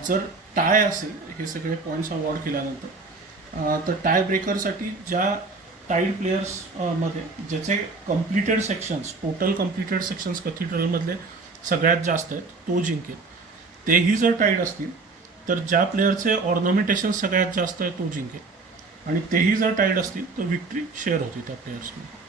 जर टाय असेल हे सगळे पॉईंट्स अवॉर्ड केल्यानंतर तर टाय ब्रेकरसाठी ज्या टाईड प्लेयर्समध्ये ज्याचे completed sections, total completed sections कॅथीड्रलमधले सगळ्यात जास्त आहेत तो जिंकेल. तेही जर टाईड असतील तर ज्या प्लेअरचे ऑर्नामेंटेशन सगळ्यात जास्त आहे तो जिंकेल, आणि तेही जर टाईड असतील तर विक्ट्री शेअर होती त्या प्लेयर्समध्ये.